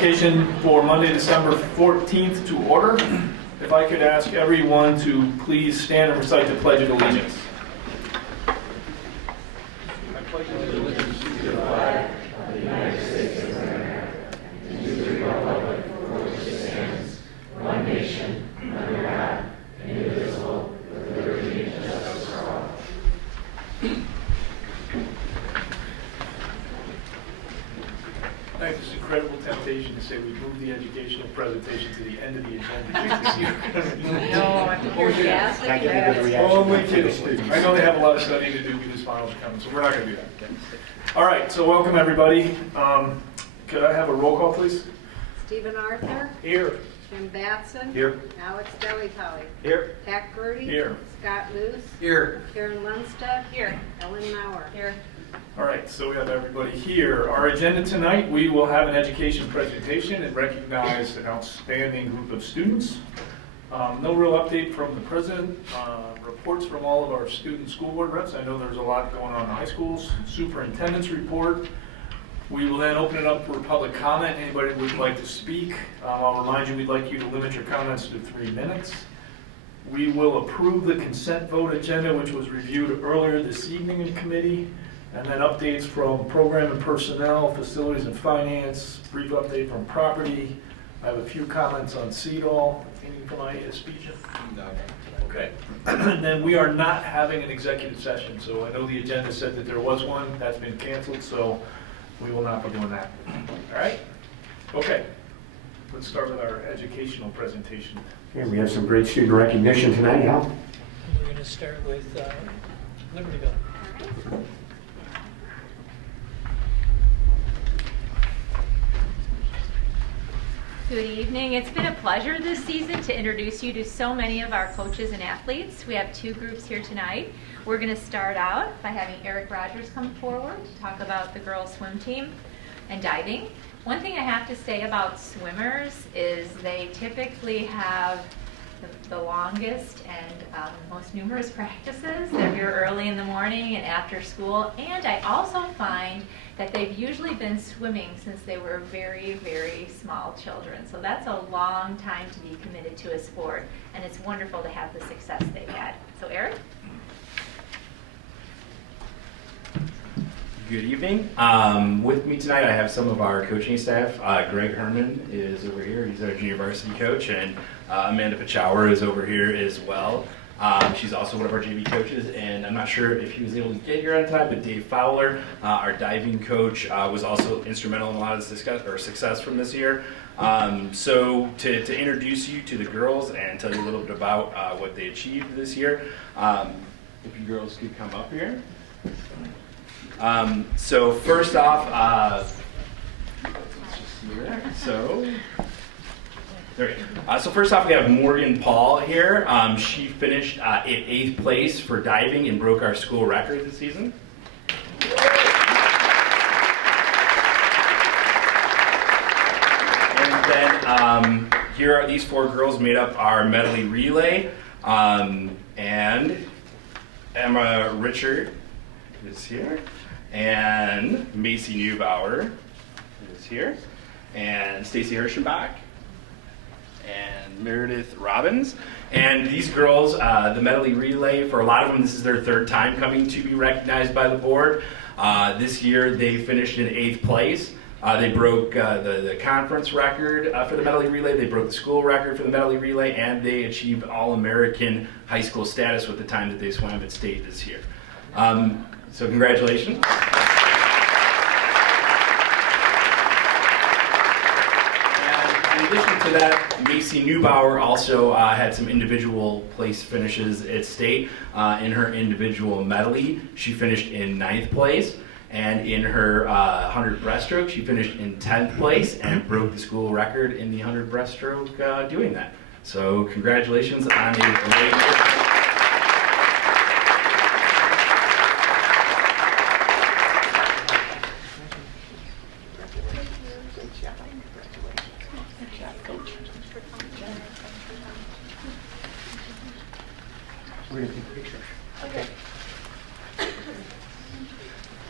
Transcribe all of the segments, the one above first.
Education for Monday, December 14th to order. If I could ask everyone to please stand and recite the Pledge of Allegiance. I pledge allegiance to the flag of the United States of America and to the republic for which it stands, one nation, under God, indivisible, with liberty and justice for all. I have this incredible temptation to say we move the educational presentation to the end of the agenda. No, I'm Only kidding. I know they have a lot of studying to do because finals are coming, so we're not going to do that. All right, so welcome everybody. Could I have a roll call, please? Stephen Arthur. Here. Jim Batson. Here. Alex Delipelli. Here. Pat Gertie. Here. Scott Luce. Here. Karen Lundstedt. Here. Ellen Mauer. Here. All right, so we have everybody here. Our agenda tonight, we will have an education presentation and recognize an outstanding group of students. No real update from the president. Reports from all of our student school board reps. I know there's a lot going on in high schools. Superintendent's report. We will then open it up for public comment. Anybody who would like to speak, I'll remind you we'd like you to limit your comments to 3 minutes. We will approve the consent vote agenda, which was reviewed earlier this evening in committee. And then updates from program and personnel, facilities and finance, brief update from property. I have a few comments on CEDAW. Anything from my speech? No. Okay. And then we are not having an executive session. So I know the agenda said that there was one. That's been canceled, so we will not be doing that. All right? Okay. Let's start with our educational presentation. Okay, we have some great student recognition tonight, Al. We're going to start with Libertyville. Good evening. It's been a pleasure this season to introduce you to so many of our coaches and athletes. We have 2 groups here tonight. We're going to start out by having Eric Rogers come forward to talk about the girls swim team and diving. One thing I have to say about swimmers is they typically have the longest and most numerous practices. They're here early in the morning and after school. And I also find that they've usually been swimming since they were very, very small children. So that's a long time to be committed to a sport. And it's wonderful to have the success they've had. So Eric? Good evening. With me tonight, I have some of our coaching staff. Greg Herman is over here. He's our junior varsity coach, and Amanda Pachower is over here as well. She's also one of our JV coaches, and I'm not sure if he was able to get here on time, but Dave Fowler, our diving coach, was also instrumental in a lot of success from this year. So to introduce you to the girls and tell you a little bit about what they achieved this year, if you girls could come up here. So first off, so first off, we have Morgan Paul here. She finished at 8th place for diving and broke our school record this season. And then here are these 4 girls made up our medley relay. And Emma Richard is here. And Macy Neubauer is here, and Stacy Hirschenbach, and Meredith Robbins. And these girls, the medley relay, for a lot of them, this is their 3rd time coming to be recognized by the board. This year, they finished in 8th place. They broke the conference record for the medley relay. They broke the school record for the medley relay, and they achieved All-American high school status with the time that they swam at state this year. So congratulations. And in addition to that, Macy Neubauer also had some individual place finishes at state. In her individual medley, she finished in 9th place. And in her 100 breaststroke, she finished in 10th place and broke the school record in the 100 breaststroke doing that. So congratulations on a great year. We're going to take a picture. Okay.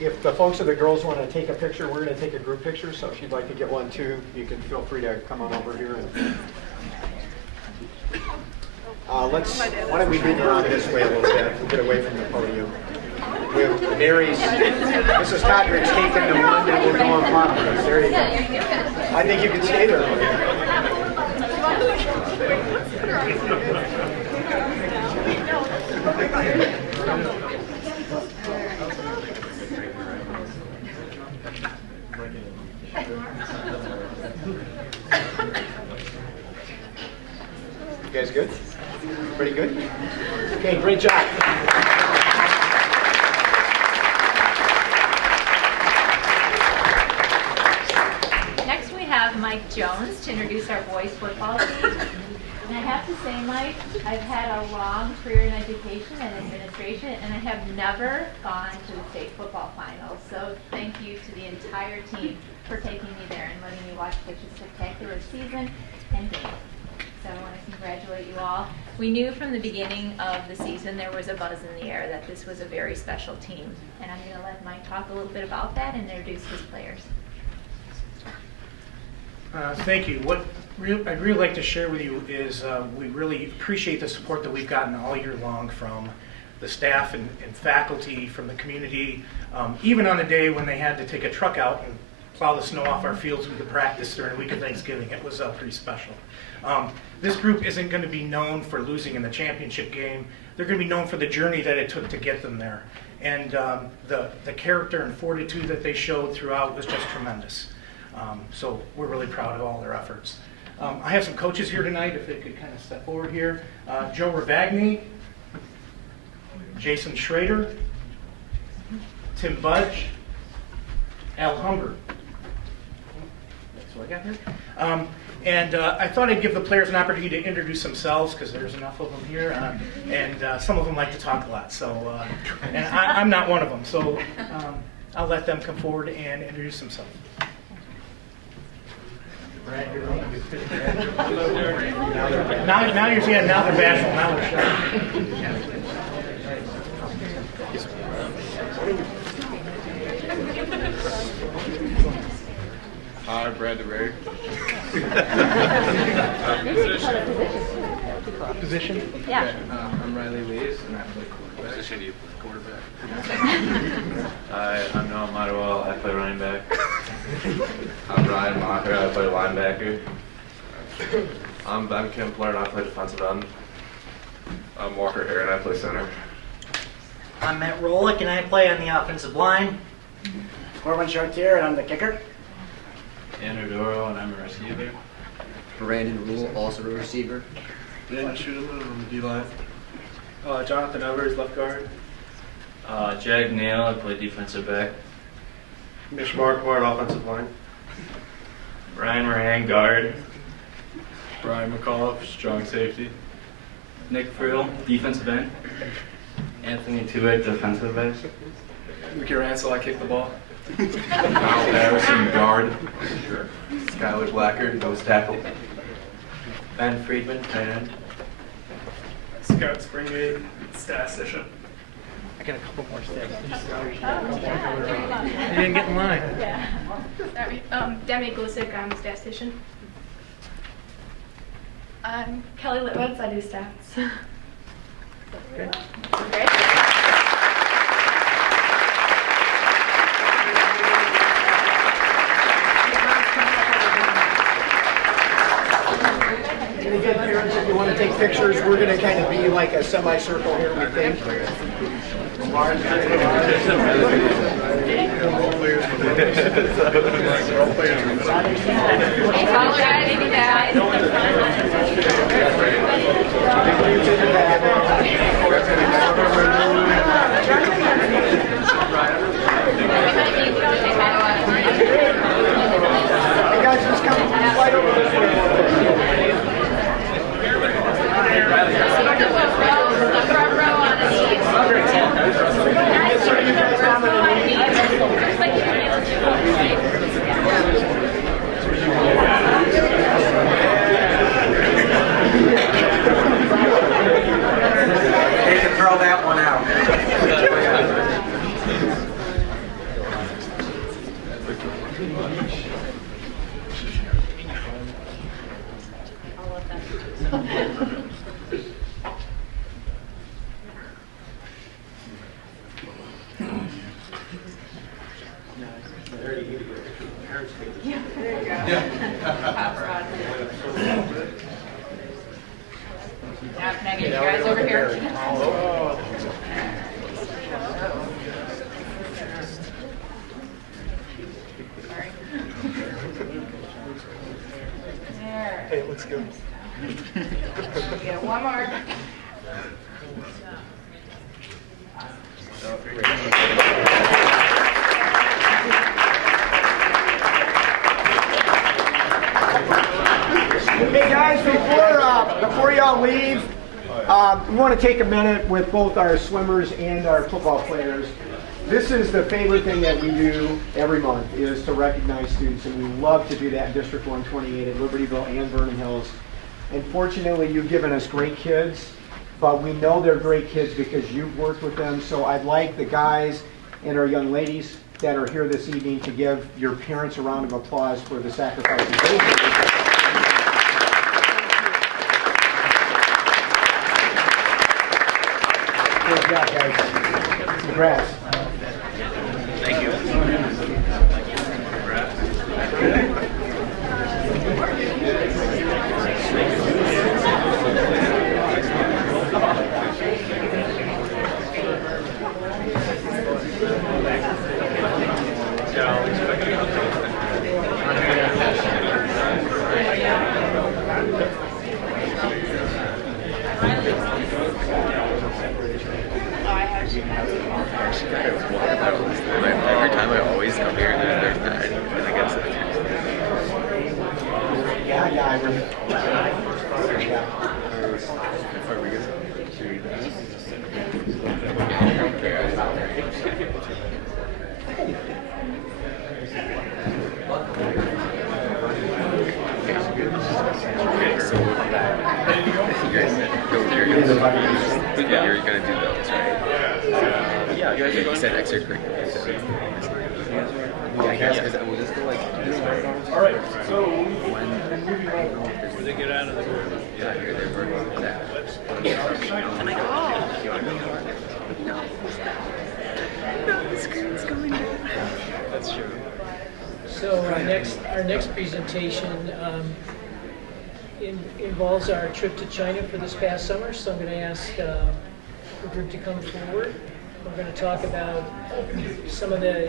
If the folks or the girls want to take a picture, we're going to take a group picture. So if you'd like to get one too, you can feel free to come on over here. Why don't we move around this way a little bit? We'll get away from the podium. With Mrs. Todrick's taking the one that we're going popcorn. There you go. I think you can stay there. You guys good? Pretty good? Okay, great job. Next we have Mike Jones to introduce our boys football team. And I have to say, Mike, I've had a long career in education and administration, and I have never gone to the state football finals. So thank you to the entire team for taking me there and letting me watch such a spectacular season and game. So I want to congratulate you all. We knew from the beginning of the season there was a buzz in the air that this was a very special team. And I'm going to let Mike talk a little bit about that and introduce his players. Thank you. What I'd really like to share with you is we really appreciate the support that we've gotten all year long from the staff and faculty, from the community. Even on a day when they had to take a truck out and plow the snow off our fields with the practice during the week of Thanksgiving, it was pretty special. This group isn't going to be known for losing in the championship game. They're going to be known for the journey that it took to get them there. And the character and fortitude that they showed throughout was just tremendous. So we're really proud of all their efforts. I have some coaches here tonight, if they could kind of step forward here. Joe Ravagni, Jason Schrader, Tim Budge, Al Humber. That's what I got here. And I thought I'd give the players an opportunity to introduce themselves because there's enough of them here, and some of them like to talk a lot. So, and I'm not one of them. So I'll let them come forward and introduce themselves. Now you're seeing. Now they're bashful. Now they're shy. Hi, Brad DeBerry. Position? Yeah. I'm Riley Lees, and I play quarterback. Position do you play? Quarterback. Hi, I'm Noah Madewell. I play running back. I'm Ryan Macher. I play linebacker. I'm Ben Kimpler, and I play defensive end. I'm Walker Hare, and I play center. I'm Matt Rolick, and I play on the offensive line. Corbin Chartier, and I'm the kicker. Andrew Doro, and I'm a receiver. Brandon Rule, also a receiver. Dan Schuderman on the D-line. Jonathan Evers, left guard. Jag Nail, I play defensive back. Mitch Marquardt, offensive line. Ryan Moran, guard. Brian McAuliffe, strong safety. Nick Frill, defensive end. Anthony Tuick, defensive end. Mickey Ransel, I kick the ball. Kyle Harrison, guard. Skylar Blacker, nose tackle. Ben Friedman, tight end. Scott Springate, statistician. I got a couple more steps. You didn't get in line. Yeah. Sorry. Demi Gosick, I'm a statistician. I'm Kelly Litwitz, I do stats. Okay. Great. And again, parents, if you want to take pictures, we're going to kind of be like a semicircle here, we think. Hey guys, just come right over this way. Now, can I get you guys over here? There. Hey, let's go. We get one more. Hey guys, before y'all leave, we want to take a minute with both our swimmers and our football players. This is the favorite thing that we do every month, is to recognize students, and we love to do that in District 128 at Libertyville and Vernon Hills. And fortunately, you've given us great kids, but we know they're great kids because you've worked with them. So I'd like the guys and our young ladies that are here this evening to give your parents a round of applause for the sacrifices they made. Good job, guys. Congrats. Thank you. Every time I always come here, there's that. And I guess Yeah, I remember. You're gonna do those, right? Yeah, you guys are going. You said extracurricular. Yeah, I guess because we'll just go like this way. All right, so When they get out of the room. Yeah, you're there for that. And I go, oh. You want to go? No. No, the screen's going down. That's true. So our next presentation involves our trip to China for this past summer. So I'm going to ask the group to come forward. We're going to talk about some of the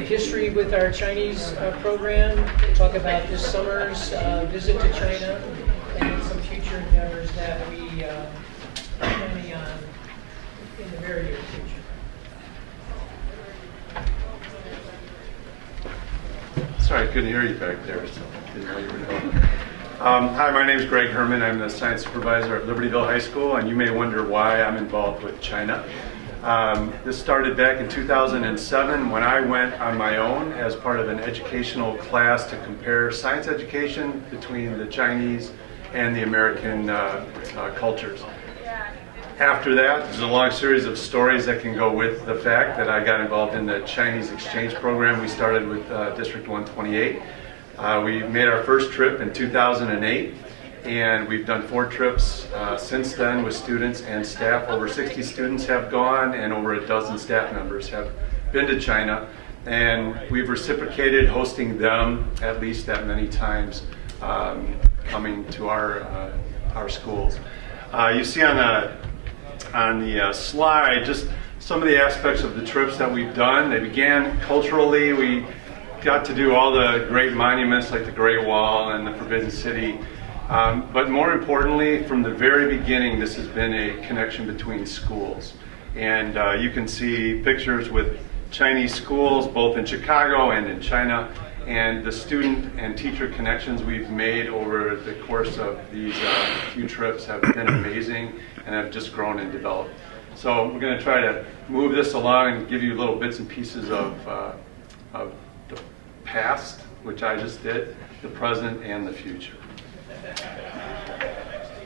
history with our Chinese program, talk about this summer's visit to China, and some future endeavors that we are planning on in the very near future. Sorry, I couldn't hear you back there, so didn't know you were talking. Hi, my name is Greg Herman. I'm the science supervisor at Libertyville High School, and you may wonder why I'm involved with China. This started back in 2007 when I went on my own as part of an educational class to compare science education between the Chinese and the American cultures. After that, there's a long series of stories that can go with the fact that I got involved in the Chinese exchange program we started with District 128. We made our first trip in 2008, and we've done 4 trips since then with students and staff. Over 60 students have gone, and over a dozen staff members have been to China, and we've reciprocated hosting them at least that many times coming to our schools. You see on the slide just some of the aspects of the trips that we've done. They began culturally. We got to do all the great monuments like the Great Wall and the Forbidden City. But more importantly, from the very beginning, this has been a connection between schools. And you can see pictures with Chinese schools, both in Chicago and in China. And the student and teacher connections we've made over the course of these few trips have been amazing and have just grown and developed. So we're going to try to move this along and give you little bits and pieces of the past, which I just did, the present, and the future.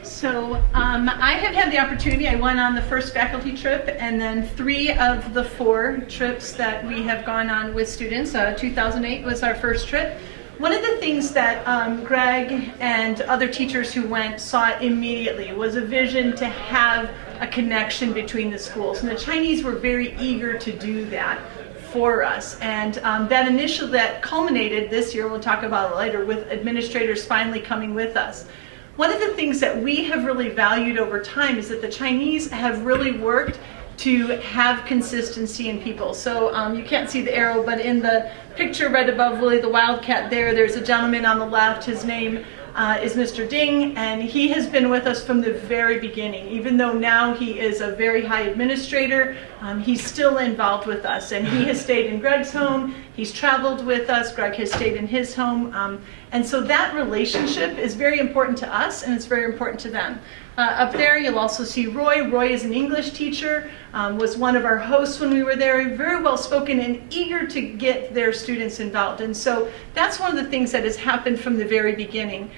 So I have had the opportunity, I went on the first faculty trip, and then 3 of the 4 trips that we have gone on with students. 2008 was our first trip. One of the things that Greg and other teachers who went saw immediately was a vision to have a connection between the schools. And the Chinese were very eager to do that for us. And that culminated this year, we'll talk about it later, with administrators finally coming with us. one of the things that we have really valued over time is that the Chinese have really worked to have consistency in people. So you can't see the arrow, but in the picture right above Willie the Wildcat there's a gentleman on the left. His name is Mr. Ding, and he has been with us from the very beginning. Even though now he is a very high administrator, he's still involved with us, and he has stayed in Greg's home, he's traveled with us, Greg has stayed in his home, and so that relationship is very important to us, and it's very important to them. Up there you'll also see Roy. Roy is an English teacher, was one of our hosts when we were there, very well spoken and eager to get their students involved. And so that's one of the things that has happened from the very beginning.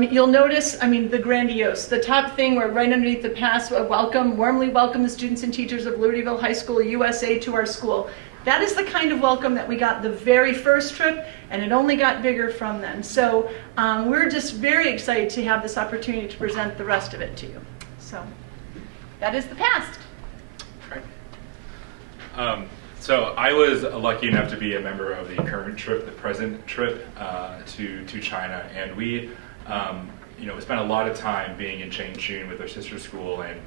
You'll notice, the grandiose, the top thing, we're right underneath the pass, warmly welcome the students and teachers of Libertyville High School, USA to our school. That is the kind of welcome that we got the very first trip, and it only got bigger from then. So we're just very excited to have this opportunity to present the rest of it to you. So that is the past. So I was lucky enough to be a member of the current trip, the present trip to China, and we spent a lot of time being in Changchun with our sister school and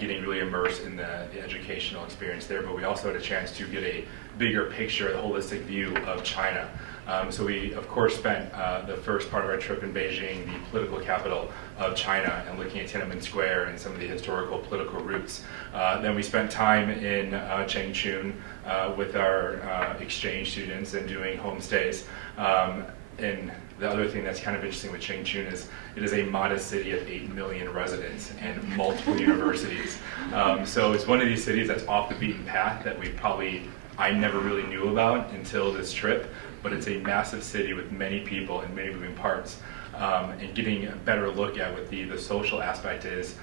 getting really immersed in the educational experience there, but we also had a chance to get a bigger picture, the holistic view of China. So we, of course, spent the first part of our trip in Beijing, the political capital of China, and looking at Tiananmen Square and some of the historical political roots. Then we spent time in Changchun with our exchange students and doing homestays. And the other thing that's kind of interesting with Changchun is it is a modest city of 8 million residents and multiple universities. So it's one of these cities that's off the beaten path that I never really knew about until this trip, but it's a massive city with many people and many moving parts. And getting a better look at what the social aspect is,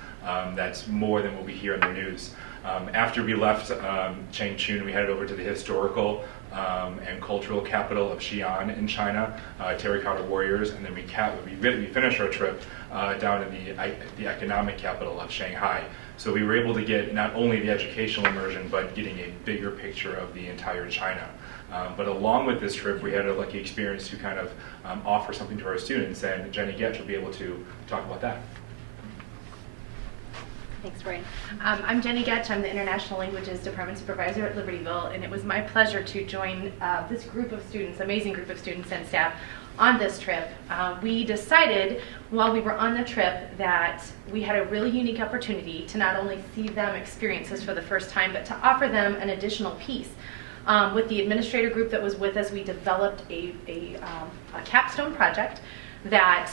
that's more than what we hear in the news. After we left Changchun, we headed over to the historical and cultural capital of Xi'an in China, Terracotta Warriors, and then we finished our trip down in the economic capital of Shanghai. So we were able to get not only the educational immersion, but getting a bigger picture of the entire China. But along with this trip, we had a lucky experience to kind of offer something to our students, and Jenny Getch will be able to talk about that. Thanks, Brian. I'm Jenny Getch. I'm the International Languages Department Supervisor at Libertyville, and it was my pleasure to join this group of students, amazing group of students and staff, on this trip. We decided while we were on the trip that we had a really unique opportunity to not only see them experience this for the first time, but to offer them an additional piece. With the administrator group that was with us, we developed a capstone project that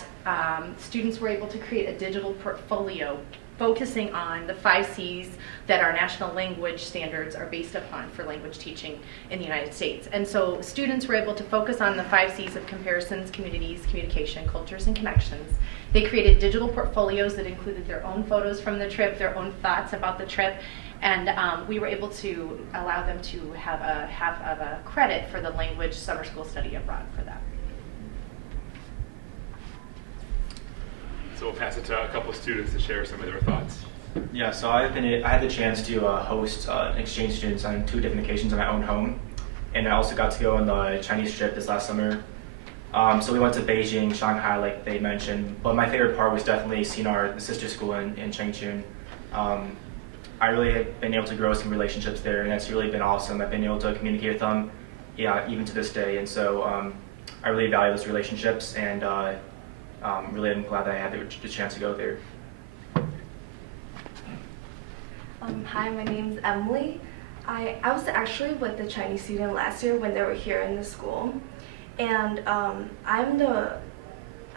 students were able to create a digital portfolio focusing on the 5 C's that our national language standards are based upon for language teaching in the United States. And so students were able to focus on the 5 C's of comparisons, communities, communication, cultures, and connections. They created digital portfolios that included their own photos from the trip, their own thoughts about the trip, and we were able to allow them to have a credit for the language summer school study abroad for that. So we'll pass it to a couple of students to share some of their thoughts. Yeah, so I had the chance to host exchange students on 2 different occasions in my own home, and I also got to go on the Chinese trip this last summer. So we went to Beijing, Shanghai, like they mentioned, but my favorite part was definitely seeing the sister school in Changchun. I really have been able to grow some relationships there, and it's really been awesome. I've been able to communicate with them, even to this day, and so I really value those relationships, and really I'm glad that I had the chance to go there. Hi, my name's Emily. I was actually with the Chinese student last year when they were here in the school, and I'm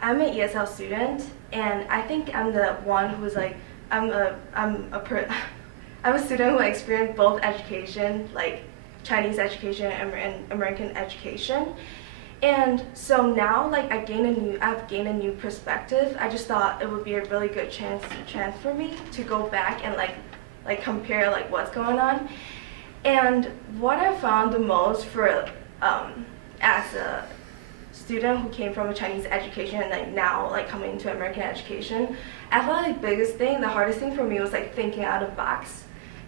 an ESL student, and I think I'm the one who's like I'm a student who experienced both education, like Chinese education and American education. And so now, like, I've gained a new perspective. I just thought it would be a really good chance for me to go back and like compare like what's going on. And what I found the most for as a student who came from a Chinese education and like now like coming into American education, I thought the hardest thing for me was like thinking out of the box.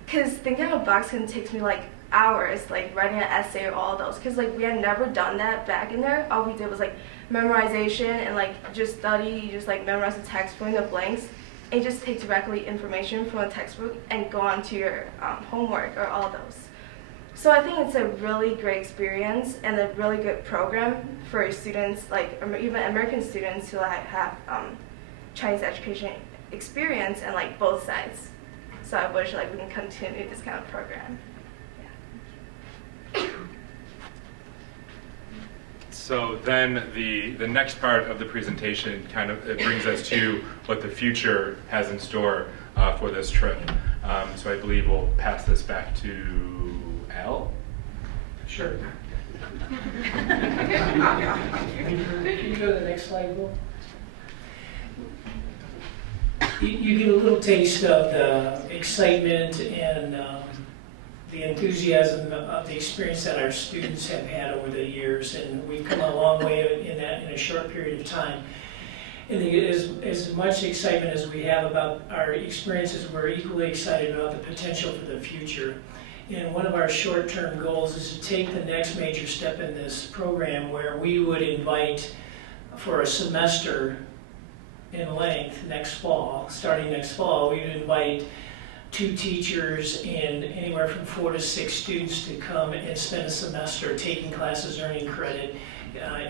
Cause thinking out of the box can take me like hours, like writing an essay or all those, because like we had never done that back in there. All we did was like memorization and like just study, you just like memorize the text, fill in the blanks, and just take directly information from the textbook and go on to your homework or all those. So I think it's a really great experience and a really good program for students, like even American students who like have Chinese education experience and like both sides. So I wish like we can continue this kind of program. So then the next part of the presentation kind of it brings us to what the future has in store for this trip. So I believe we'll pass this back to Al. Sure. Can you go to the next slide, Will? You get a little taste of the excitement and the enthusiasm of the experience that our students have had over the years, and we've come a long way in a short period of time. And as much excitement as we have about our experiences, we're equally excited about the potential for the future. And one of our short-term goals is to take the next major step in this program where we would invite for a semester in length next fall, starting next fall, we would invite 2 teachers and anywhere from 4 to 6 students to come and spend a semester taking classes, earning credit,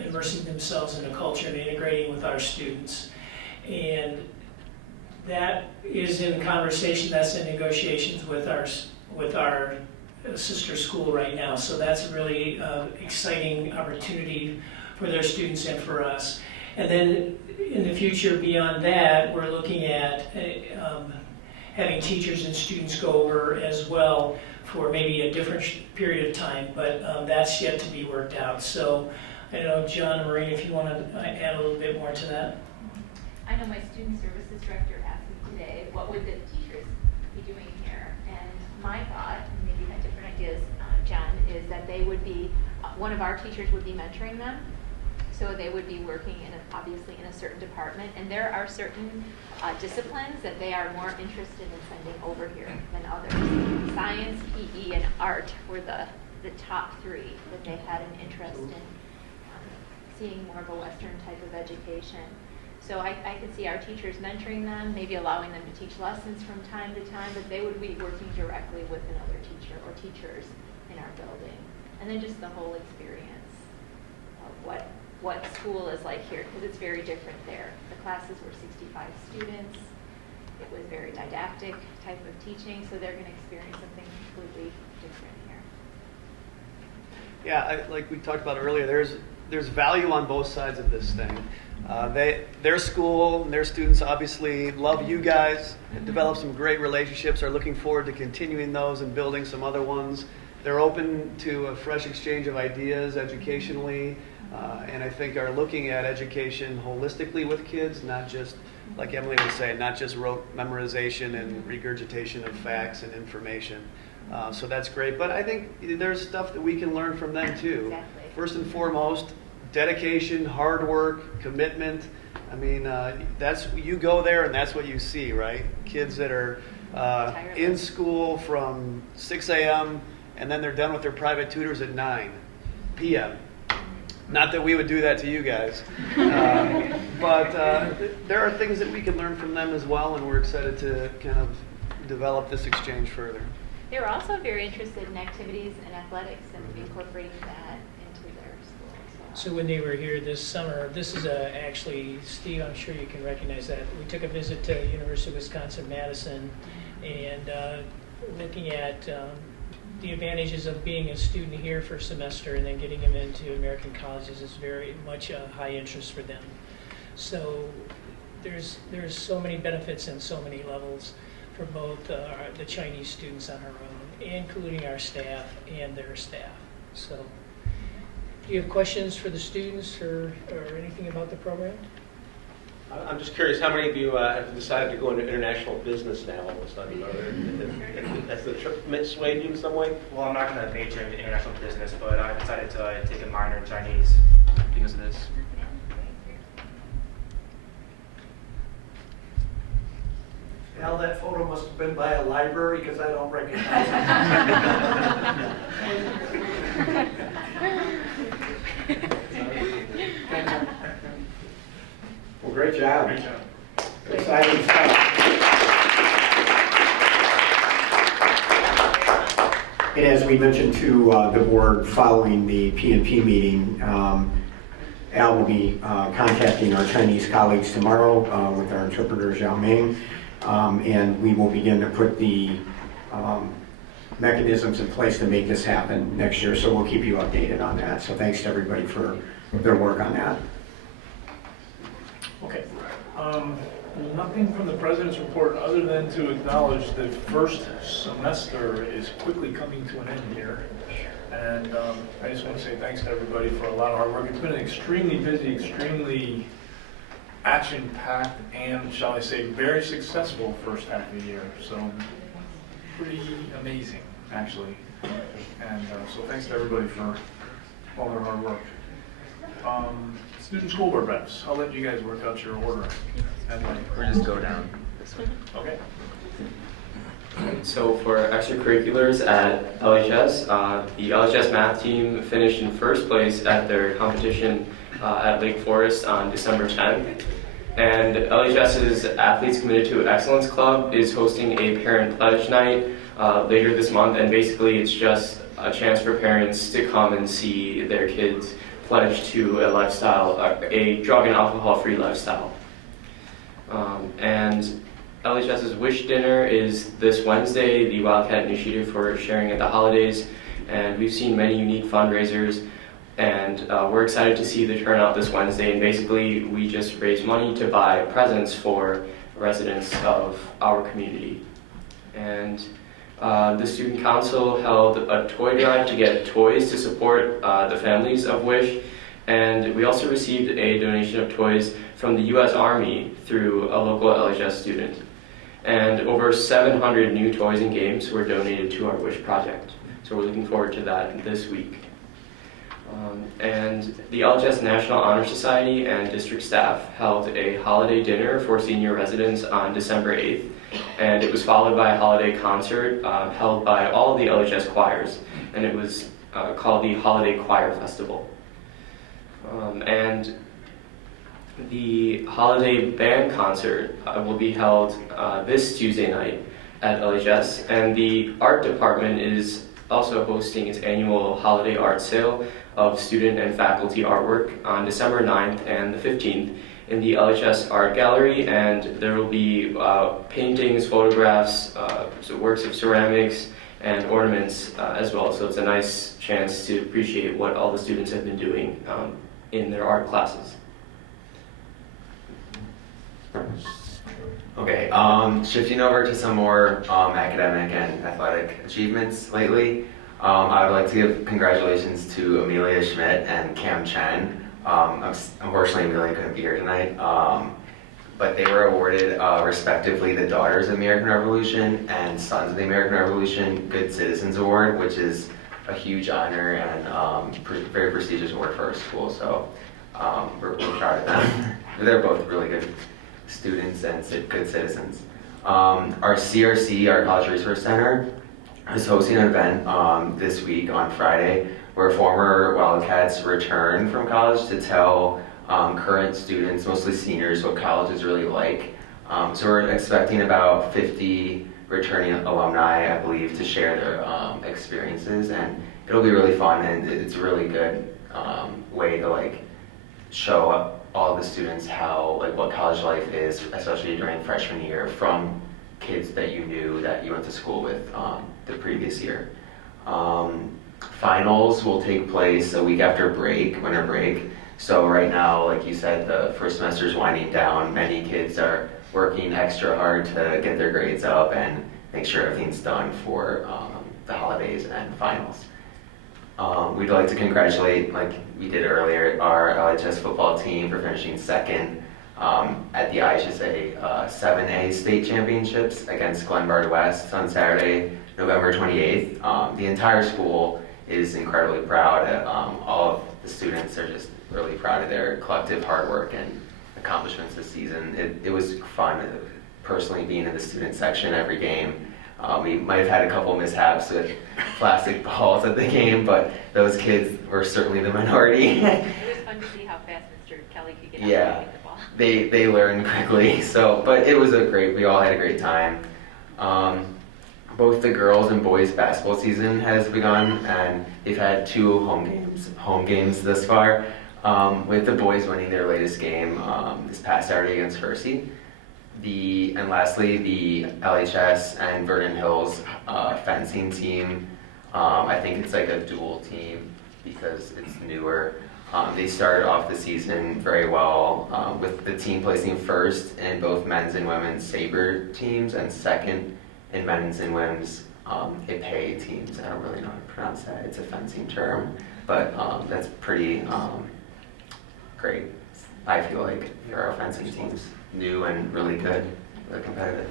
immersing themselves in the culture and integrating with our students. And that is in conversation, that's in negotiations with our sister school right now. So that's a really exciting opportunity for their students and for us. And then in the future beyond that, we're looking at having teachers and students go over as well for maybe a different period of time, but that's yet to be worked out. So I don't know, John and Marie, if you want to add a little bit more to that. I know my student services director asked me today, what would the teachers be doing here? And my thought, and maybe you had different ideas, John, is that they would be, one of our teachers would be mentoring them. So they would be working obviously in a certain department, and there are certain disciplines that they are more interested in sending over here than others. Science, PE, and art were the top 3 that they had an interest in seeing more of a Western type of education. So I could see our teachers mentoring them, maybe allowing them to teach lessons from time to time, but they would be working directly with another teacher or teachers in our building. And then just the whole experience of what school is like here, because it's very different there. The classes were 65 students. It was very didactic type of teaching, so they're going to experience something completely different here. Yeah, like we talked about earlier, there's value on both sides of this thing. Their school and their students obviously love you guys, developed some great relationships, are looking forward to continuing those and building some other ones. They're open to a fresh exchange of ideas educationally, and I think are looking at education holistically with kids, not just, like Emily was saying, not just rote memorization and regurgitation of facts and information. So that's great, but I think there's stuff that we can learn from them too. Exactly. First and foremost, dedication, hard work, commitment. I mean, that's, you go there and that's what you see, right? Kids that are in school from 6 a.m. and then they're done with their private tutors at 9 p.m. Not that we would do that to you guys, but there are things that we can learn from them as well, and we're excited to kind of develop this exchange further. They were also very interested in activities and athletics and incorporating that into their school as well. So when they were here this summer, this is actually, Steve, I'm sure you can recognize that. We took a visit to University of Wisconsin-Madison and looking at the advantages of being a student here for a semester and then getting them into American colleges is very much a high interest for them. So there's so many benefits and so many levels for both the Chinese students on our own, including our staff and their staff. So do you have questions for the students or anything about the program? I'm just curious, how many of you have decided to go into international business now all of a sudden? Has the trip swayed you in some way? Well, I'm not going to major in international business, but I decided to take a minor in Chinese because of this. Al, that photo must have been by a library because I don't recognize it. Great job. Exciting stuff. And as we mentioned to the board following the P&P meeting, Al will be contacting our Chinese colleagues tomorrow with our interpreter Zhao Ming, and we will begin to put the mechanisms in place to make this happen next year. So we'll keep you updated on that. So thanks to everybody for their work on that. Okay. Nothing from the president's report other than to acknowledge the first semester is quickly coming to an end here. And I just want to say thanks to everybody for a lot of hard work. It's been an extremely busy, extremely action-packed, and shall I say, very successful first half of the year. So pretty amazing, actually. And so thanks to everybody for all their hard work. Student school board reps, I'll let you guys work out your order. Or just go down this way. Okay. So for extracurriculars at LHS, the LHS math team finished in first place at their competition at Lake Forest on December 10th. And LHS's Athletes Committed to Excellence Club is hosting a parent pledge night later this month, and basically it's just a chance for parents to come and see their kids pledge to a lifestyle, a drug and alcohol-free lifestyle. And LHS's Wish Dinner is this Wednesday, the Wildcat Initiative for Sharing at the Holidays, and we've seen many unique fundraisers, and we're excited to see the turnout this Wednesday. And basically, we just raise money to buy presents for residents of our community. And the Student Council held a toy drive to get toys to support the families of Wish, and we also received a donation of toys from the U.S. Army through a local LHS student. And over 700 new toys and games were donated to our Wish project. So we're looking forward to that this week. And the LHS National Honor Society and district staff held a holiday dinner for senior residents on December 8th. And it was followed by a holiday concert held by all of the LHS choirs. And it was called the Holiday Choir Festival. And the holiday band concert will be held this Tuesday night at LHS, and the art department is also hosting its annual holiday art sale of student and faculty artwork on December 9th and the 15th in the LHS Art Gallery, and there will be paintings, photographs, so works of ceramics, and ornaments as well. So it's a nice chance to appreciate what all the students have been doing in their art classes. Okay, shifting over to some more academic and athletic achievements lately, I would like to give congratulations to Amelia Schmidt and Cam Chen. Unfortunately, Amelia couldn't be here tonight, but they were awarded respectively the Daughters of the American Revolution and Sons of the American Revolution Good Citizens Award, which is a huge honor and very prestigious award for our school, so we're proud of them. They're both really good students and good citizens. Our CRC, our College Resource Center, is hosting an event this week on Friday where former Wildcats return from college to tell current students, mostly seniors, what college is really like. So we're expecting about 50 returning alumni, I believe, to share their experiences, and it'll be really fun, and it's a really good way to show up all the students how what college life is, especially during freshman year, from kids that you knew that you went to school with the previous year. Finals will take place a week after winter break. So right now, like you said, the first semester is winding down. Many kids are working extra hard to get their grades up and make sure everything's done for the holidays and finals. We'd like to congratulate, like we did earlier, our LHS football team for finishing second at the IHSA 7A state championships against Glenbard West on Saturday, November 28th. The entire school is incredibly proud. All of the students are just really proud of their collective hard work and accomplishments this season. It was fun, personally being in the student section every game. We might have had a couple mishaps with plastic balls at the game, but those kids were certainly the minority. It was fun to see how fast Mr. Kelly could get out Yeah. and get the ball. they learn quickly. So, but it was we all had a great time. Both the girls and boys basketball season has begun, and they've had 2 home games thus far, with the boys winning their latest game this past Saturday against Hersey. And lastly, the LHS and Vernon Hills fencing team. I think it's like a dual team because it's newer. They started off the season very well, with the team placing first in both men's and women's saber teams and second in men's and women's épée teams. I don't really know how to pronounce that. It's a fencing term, but that's pretty great, I feel like, for our fencing teams. New and really good, really competitive.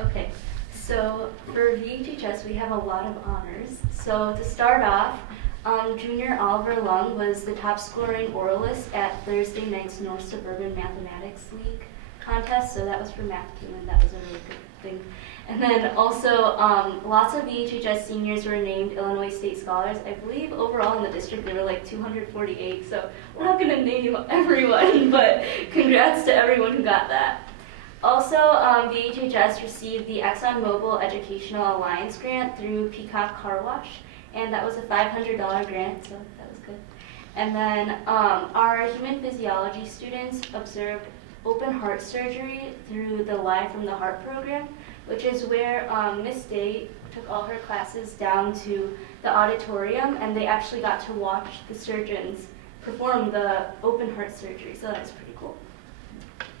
Okay, so for VHHS we have a lot of honors. So to start off, Junior Oliver Lung was the top scoring oralist at Thursday night's North Suburban Mathematics League contest, so that was for Math 2, and that was a really good thing. And then also, lots of VHHS seniors were named Illinois State Scholars. I believe overall in the district there were like 248, so we're not going to name everyone, but congrats to everyone who got that. Also, VHHS received the ExxonMobil Educational Alliance grant through Peacock Car Wash, and that was a $500 grant, so that was good. And then our human physiology students observed open heart surgery through the Live from the Heart program, which is where Miss Day took all her classes down to the auditorium, and they actually got to watch the surgeons perform the open heart surgery, so that was pretty cool.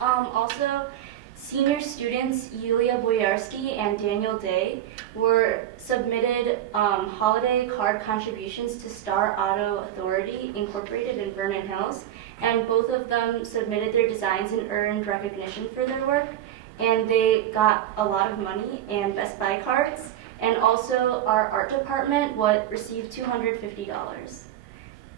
Also, senior students Yulia Boyarsky and Daniel Day were submitted holiday card contributions to Star Auto Authority Incorporated in Vernon Hills, and both of them submitted their designs and earned recognition for their work, and they got a lot of money and Best Buy cards, and also our art department received $250.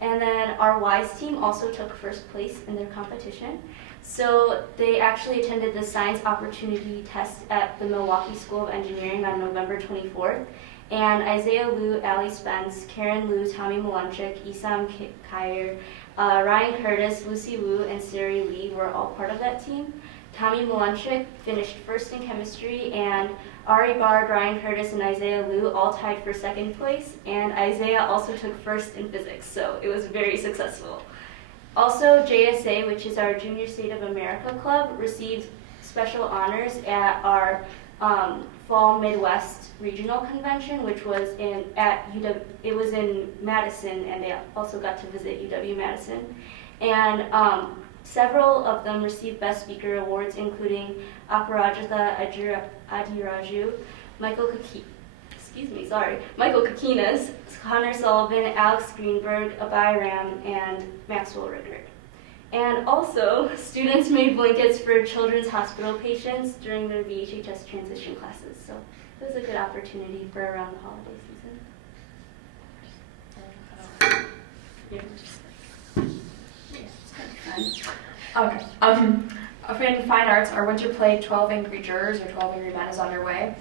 And then our WISE team also took first place in their competition. So they actually attended the Science Opportunity Test at the Milwaukee School of Engineering on November 24th. And Isaiah Liu, Ali Spence, Karen Liu, Tommy Malanchik, Isam Kyer, Ryan Curtis, Lucy Wu, and Sari Lee were all part of that team. Tommy Malanchik finished first in chemistry, and Ari Bard, Ryan Curtis, and Isaiah Liu all tied for second place, and Isaiah also took first in physics, so it was very successful. Also, JSA, which is our Junior State of America Club, received special honors at our Fall Midwest Regional Convention, which was in Madison, and they also got to visit UW-Madison. And several of them received Best Speaker awards, including Aparajitha Adiraju, Michael Kakinas, Connor Sullivan, Alex Greenberg, Abai Ram, and Maxwell Rickert. And also, students made blankets for children's hospital patients during their VHHS transition classes. So it was a good opportunity for around the holiday season. Okay. In fine arts, our winter play 12 Angry Jurors or 12 Angry Men is underway.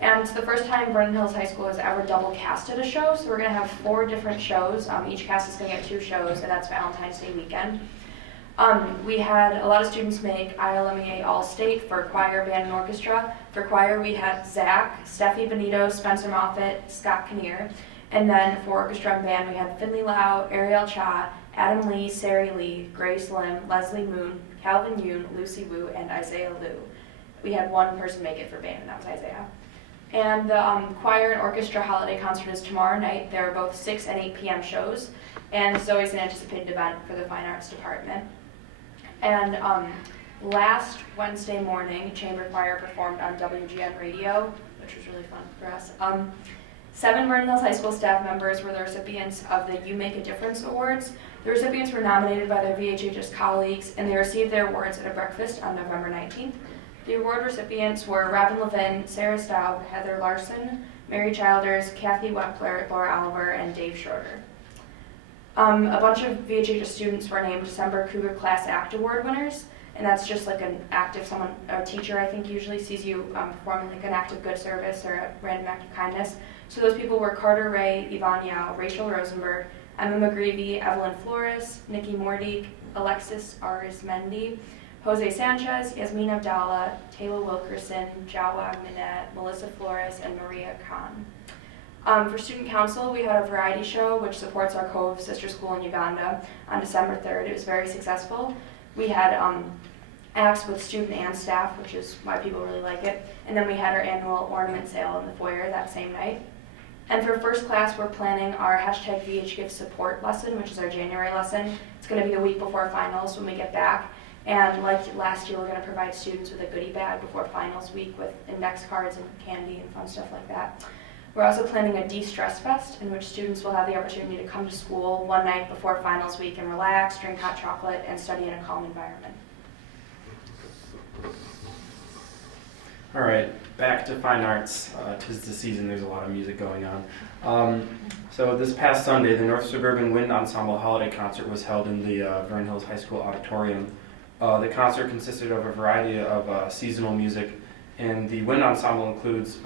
And it's the first time Vernon Hills High School has ever double casted a show, so we're going to have 4 different shows. Each cast is going to get 2 shows, and that's Valentine's Day weekend. We had a lot of students make ILMEA All-State for choir, band, and orchestra. For choir, we had Zach, Steffi Benito, Spencer Moffett, Scott Kinnear. And then for orchestra and band, we had Finley Lau, Ariel Cha, Adam Lee, Sari Lee, Grace Lim, Leslie Moon, Calvin Yoon, Lucy Wu, and Isaiah Liu. We had one person make it for band, and that was Isaiah. And the choir and orchestra holiday concert is tomorrow night. They're both 6 and 8 p.m. shows, and it's always an anticipated event for the Fine Arts Department. And last Wednesday morning, Chamber Choir performed on WGN Radio, which was really fun for us. 7 Vernon Hills High School staff members were the recipients of the You Make a Difference Awards. The recipients were nominated by their VHHS colleagues, and they received their awards at a breakfast on November 19th. The award recipients were Robin Levin, Sarah Staub, Heather Larson, Mary Childers, Kathy Wepler, Laura Oliver, and Dave Schroeder. A bunch of VHHS students were named December Cougar Class Act Award winners, and that's just like an act if someone, a teacher I think usually sees you performing like an act of good service or a random act of kindness. So those people were Carter Ray, Yvonne Yao, Rachel Rosenberg, Emma McGreevy, Evelyn Flores, Nikki Mordique, Alexis Arizmendi, Jose Sanchez, Yasmin Abdallah, Taylor Wilkerson, Jawad Minette, Melissa Flores, and Maria Khan. For Student Council, we had a variety show which supports our Cove sister school in Uganda on December 3rd. It was very successful. We had acts with student and staff, which is why people really like it. And then we had our annual ornament sale in the foyer that same night. And for first class, we're planning our hashtag VHGift support lesson, which is our January lesson. It's going to be the week before finals when we get back. And like last year, we're going to provide students with a goodie bag before finals week with index cards and candy and fun stuff like that. We're also planning a de-stress fest in which students will have the opportunity to come to school one night before finals week and relax, drink hot chocolate, and study in a calm environment. All right, back to fine arts. 'Tis the season, there's a lot of music going on. So this past Sunday, the North Suburban Wind Ensemble Holiday Concert was held in the Vernon Hills High School auditorium. The concert consisted of a variety of seasonal music, and the wind ensemble includes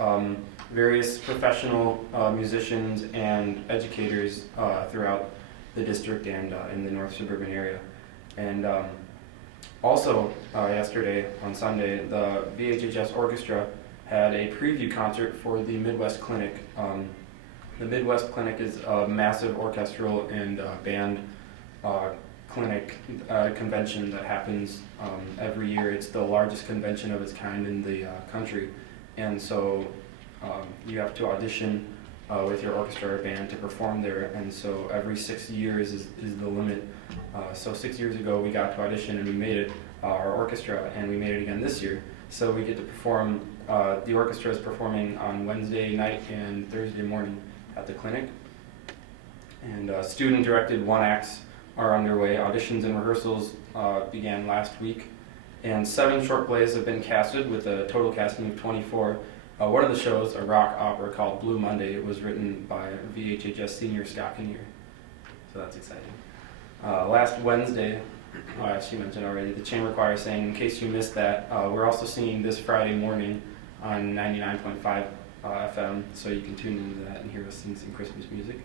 various professional musicians and educators throughout the district and in the North Suburban area. And also, yesterday on Sunday, the VHHS Orchestra had a preview concert for the Midwest Clinic. The Midwest Clinic is a massive orchestral and band clinic convention that happens every year. It's the largest convention of its kind in the country. And so you have to audition with your orchestra or band to perform there. And so every 6 years is the limit. So 6 years ago we got to audition and we made it, our orchestra, and we made it again this year. So we get to perform, the orchestra is performing on Wednesday night and Thursday morning at the clinic. And student-directed one-acts are underway. Auditions and rehearsals began last week. And 7 short plays have been casted with a total casting of 24. One of the shows, a rock opera called Blue Monday, it was written by VHHS senior Scott Kinnear. So that's exciting. Last Wednesday, as she mentioned already, the chamber choir sang In Case You Missed That. We're also singing this Friday morning on 99.5 FM, so you can tune into that and hear us sing some Christmas music.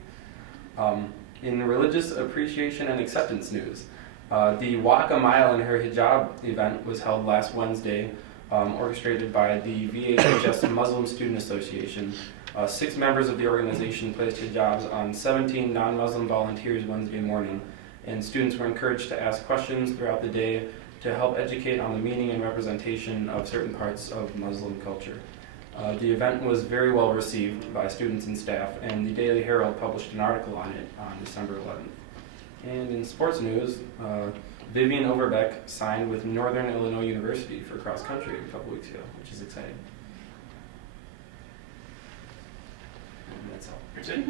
In religious appreciation and acceptance news, the Walk a Mile in Her Hijab event was held last Wednesday, orchestrated by the VHHS Muslim Student Association. 6 members of the organization placed hijabs on 17 non-Muslim volunteers Wednesday morning, and students were encouraged to ask questions throughout the day to help educate on the meaning and representation of certain parts of Muslim culture. The event was very well received by students and staff, and the Daily Herald published an article on it on December 11th. And in sports news, Vivian Overbeck signed with Northern Illinois University for cross country a couple weeks ago, which is exciting. And that's all. That's it?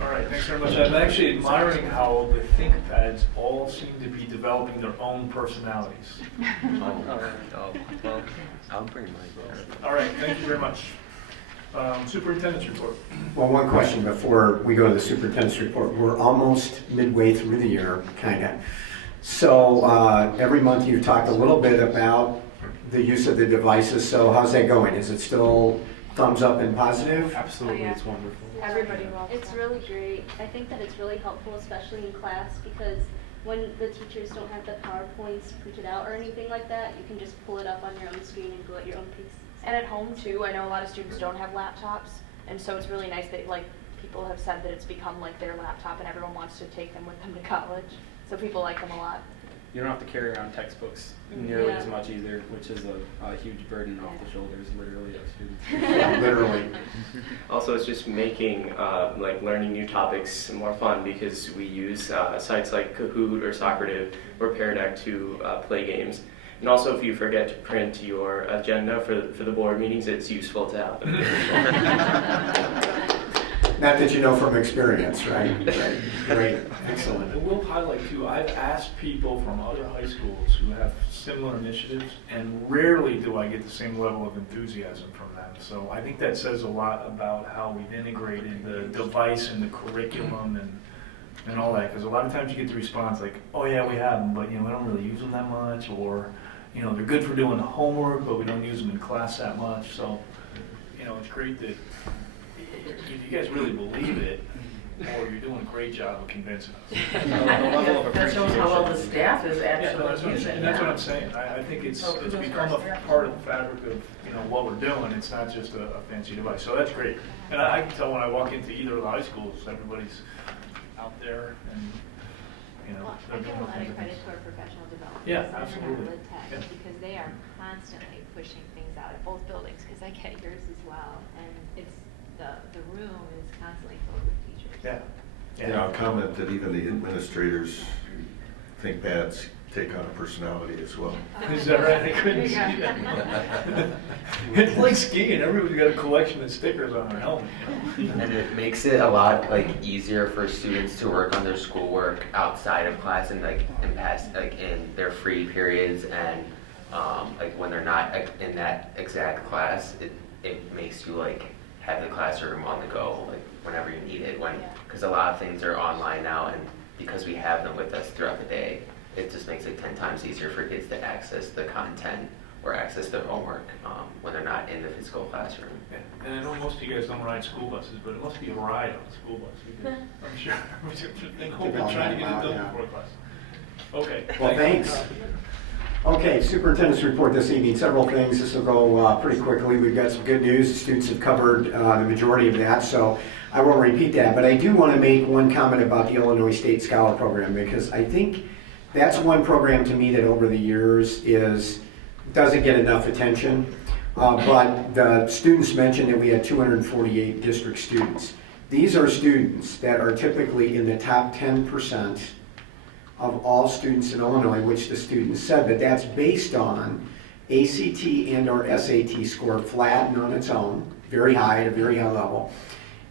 All right, thanks very much. I'm actually admiring how the ThinkPads all seem to be developing their own personalities. Well, I'll bring mine. All right, thank you very much. Superintendent's report. Well, one question before we go to the superintendent's report. We're almost midway through the year, kind of. So every month you talked a little bit about the use of the devices. So how's that going? Is it still thumbs up and positive? Absolutely, it's wonderful. Everybody loves it. It's really great. I think that it's really helpful, especially in class, because when the teachers don't have the PowerPoints printed out or anything like that, you can just pull it up on your own screen and go at your own pace. And at home too, I know a lot of students don't have laptops, and so it's really nice that like people have said that it's become like their laptop and everyone wants to take them with them to college. So people like them a lot. You don't have to carry around textbooks nearly as much either, which is a huge burden off the shoulders, literally, of students. Literally. Also, it's just making like learning new topics more fun because we use sites like Kahoot or Socrative or Pear Deck to play games. And also, if you forget to print your agenda for the board meetings, it's useful to have them. Not that you know from experience, right? Right. Great. Excellent. I will highlight too, I've asked people from other high schools who have similar initiatives, and rarely do I get the same level of enthusiasm from them. So I think that says a lot about how we've integrated the device and the curriculum and all that. Because a lot of times you get the response like, oh yeah, we have them, but we don't really use them that much, or they're good for doing homework, but we don't use them in class that much. So it's great that if you guys really believe it, or you're doing a great job of convincing us. That shows how well the staff is Yeah, no, actually using it. that's what I'm saying. I think it's become a part of the fabric of, what we're doing. It's not just a fancy device. So that's great. And I can tell when I walk into either of the high schools, everybody's out there and, Well, I give a lot of credit to our professional development Yeah, center and our absolutely. lit tech Yeah. because they are constantly pushing things out at both buildings because I get yours as well. And it's the room is constantly filled with teachers. Yeah. Yeah, I'll comment that even the administrators think pads take on a personality as well. Is that right? I couldn't see that. It's like skiing. Everybody's got a collection of stickers on their helmet. And it makes it a lot easier for students to work on their schoolwork outside of class and in their free periods and when they're not in that exact class. It makes you have the classroom on the go whenever you need it. Because a lot of things are online now, and because we have them with us throughout the day, it just makes it 10 times easier for kids to access the content or access their homework when they're not in the physical classroom. Yeah. And I know most of you guys don't ride school buses, but it must be a ride on the school bus. Because I'm sure we've been trying to get it done before class. Okay. Well, thanks. Okay, superintendent's report this evening. Several things. This will go pretty quickly. We've got some good news. The students have covered the majority of that, so I won't repeat that. But I do want to make one comment about the Illinois State Scholar Program, because I think that's one program to me that over the years doesn't get enough attention. But the students mentioned that we had 248 district students. These are students that are typically in the top 10% of all students in Illinois, which the students said that that's based on ACT and or SAT score flat and on its own, very high, at a very high level,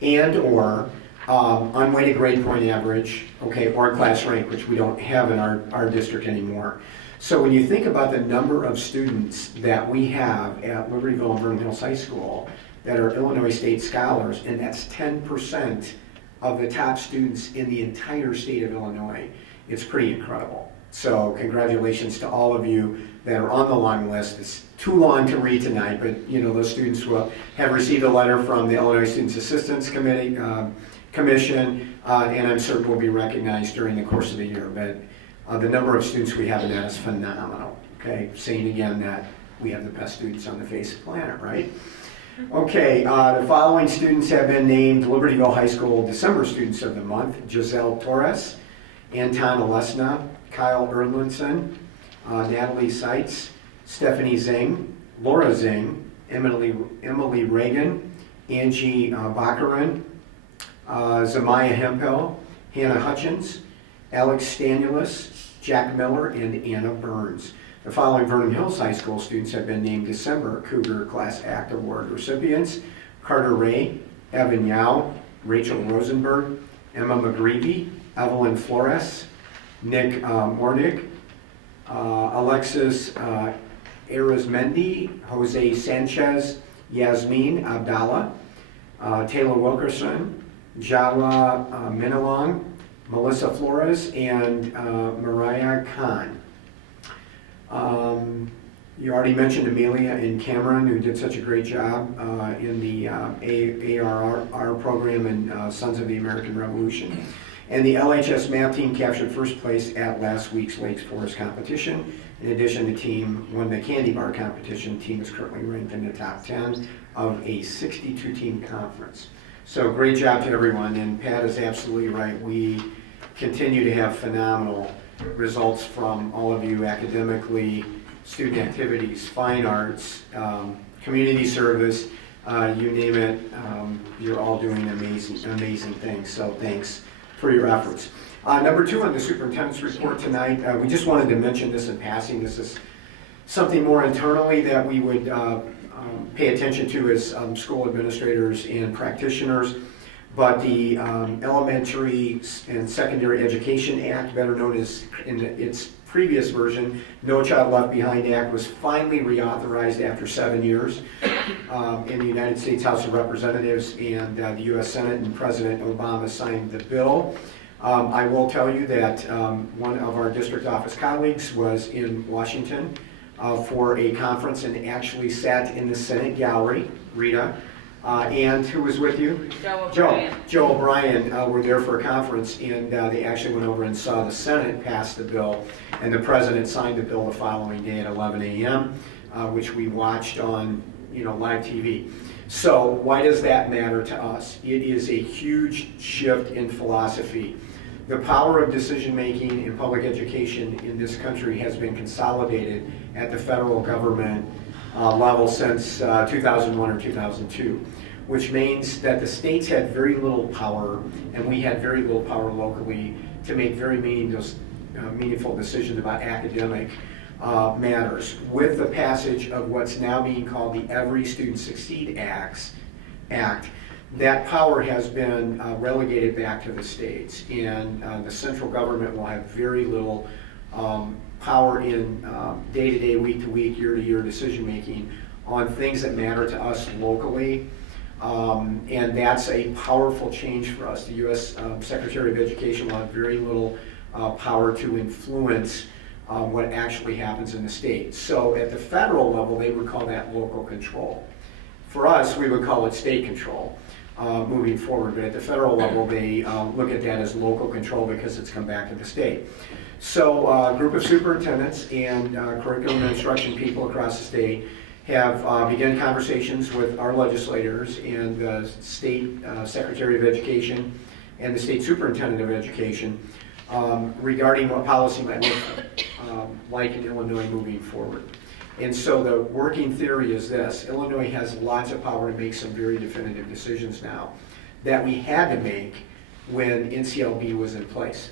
and or unweighted grade point average, okay, or class rank, which we don't have in our district anymore. So when you think about the number of students that we have at Libertyville and Vernon Hills High School that are Illinois State Scholars, and that's 10% of the top students in the entire state of Illinois, it's pretty incredible. So congratulations to all of you that are on the long list. It's too long to read tonight, but those students will have received a letter from the Illinois Students Assistance Committee, Commission, and I'm certain will be recognized during the course of the year. But the number of students we have in that is phenomenal. Okay, saying again that we have the best students on the face of the planet, right? Okay, the following students have been named Libertyville High School December Students of the Month: Giselle Torres, Anton Alesna, Kyle Erlinson, Natalie Seitz, Stephanie Zing, Laura Zing, Emily Reagan, Angie Baccarin, Zamaya Hempel, Hannah Hutchins, Alex Stanulus, Jack Miller, and Anna Burns. The following Vernon Hills High School students have been named December Cougar Class Act Award recipients: Carter Ray, Evan Yao, Rachel Rosenberg, Emma McGreevy, Evelyn Flores, Nick Mordick, Alexis Arizmendi, Jose Sanchez, Yasmin Abdallah, Taylor Wilkerson, Java Minalong, Melissa Flores, and Mariah Khan. You already mentioned Amelia and Cameron, who did such a great job in the ARR program in Sons of the American Revolution. And the LHS math team captured first place at last week's Lakes Forest competition. In addition, the team won the candy bar competition. The team is currently ranked in the top 10 of a 62-team conference. So great job to everyone, and Pat is absolutely right. We continue to have phenomenal results from all of you academically, student activities, fine arts, community service, you name it. You're all doing amazing things, so thanks for your efforts. Number 2 on the superintendent's report tonight, we just wanted to mention this in passing. This is something more internally that we would pay attention to as school administrators and practitioners. But the Elementary and Secondary Education Act, better known as in its previous version, No Child Left Behind Act, was finally reauthorized after 7 years in the United States House of Representatives, and the U.S. Senate, and President Obama signed the bill. I will tell you that one of our district office colleagues was in Washington for a conference and actually sat in the Senate gallery, Rita, And who was with you? Joe O'Brien. Joe O'Brien were there for a conference, and they actually went over and saw the Senate pass the bill, and the president signed the bill the following day at 11 a.m., which we watched on live TV. So why does that matter to us? It is a huge shift in philosophy. The power of decision-making in public education in this country has been consolidated at the federal government level since 2001 or 2002, which means that the states had very little power, and we had very little power locally to make very meaningful decisions about academic matters. With the passage of what's now being called the Every Student Succeed Act, that power has been relegated back to the states, and the central government will have very little power in day-to-day, week-to-week, year-to-year decision-making on things that matter to us locally. And that's a powerful change for us. The U.S. Secretary of Education will have very little power to influence what actually happens in the state. So at the federal level, they would call that local control. For us, we would call it state control moving forward, but at the federal level, they look at that as local control because it's come back to the state. So a group of superintendents and curriculum and instruction people across the state have begun conversations with our legislators and the state Secretary of Education and the state superintendent of education regarding what policy might look like in Illinois moving forward. And so the working theory is this: Illinois has lots of power to make some very definitive decisions now that we had to make when NCLB was in place.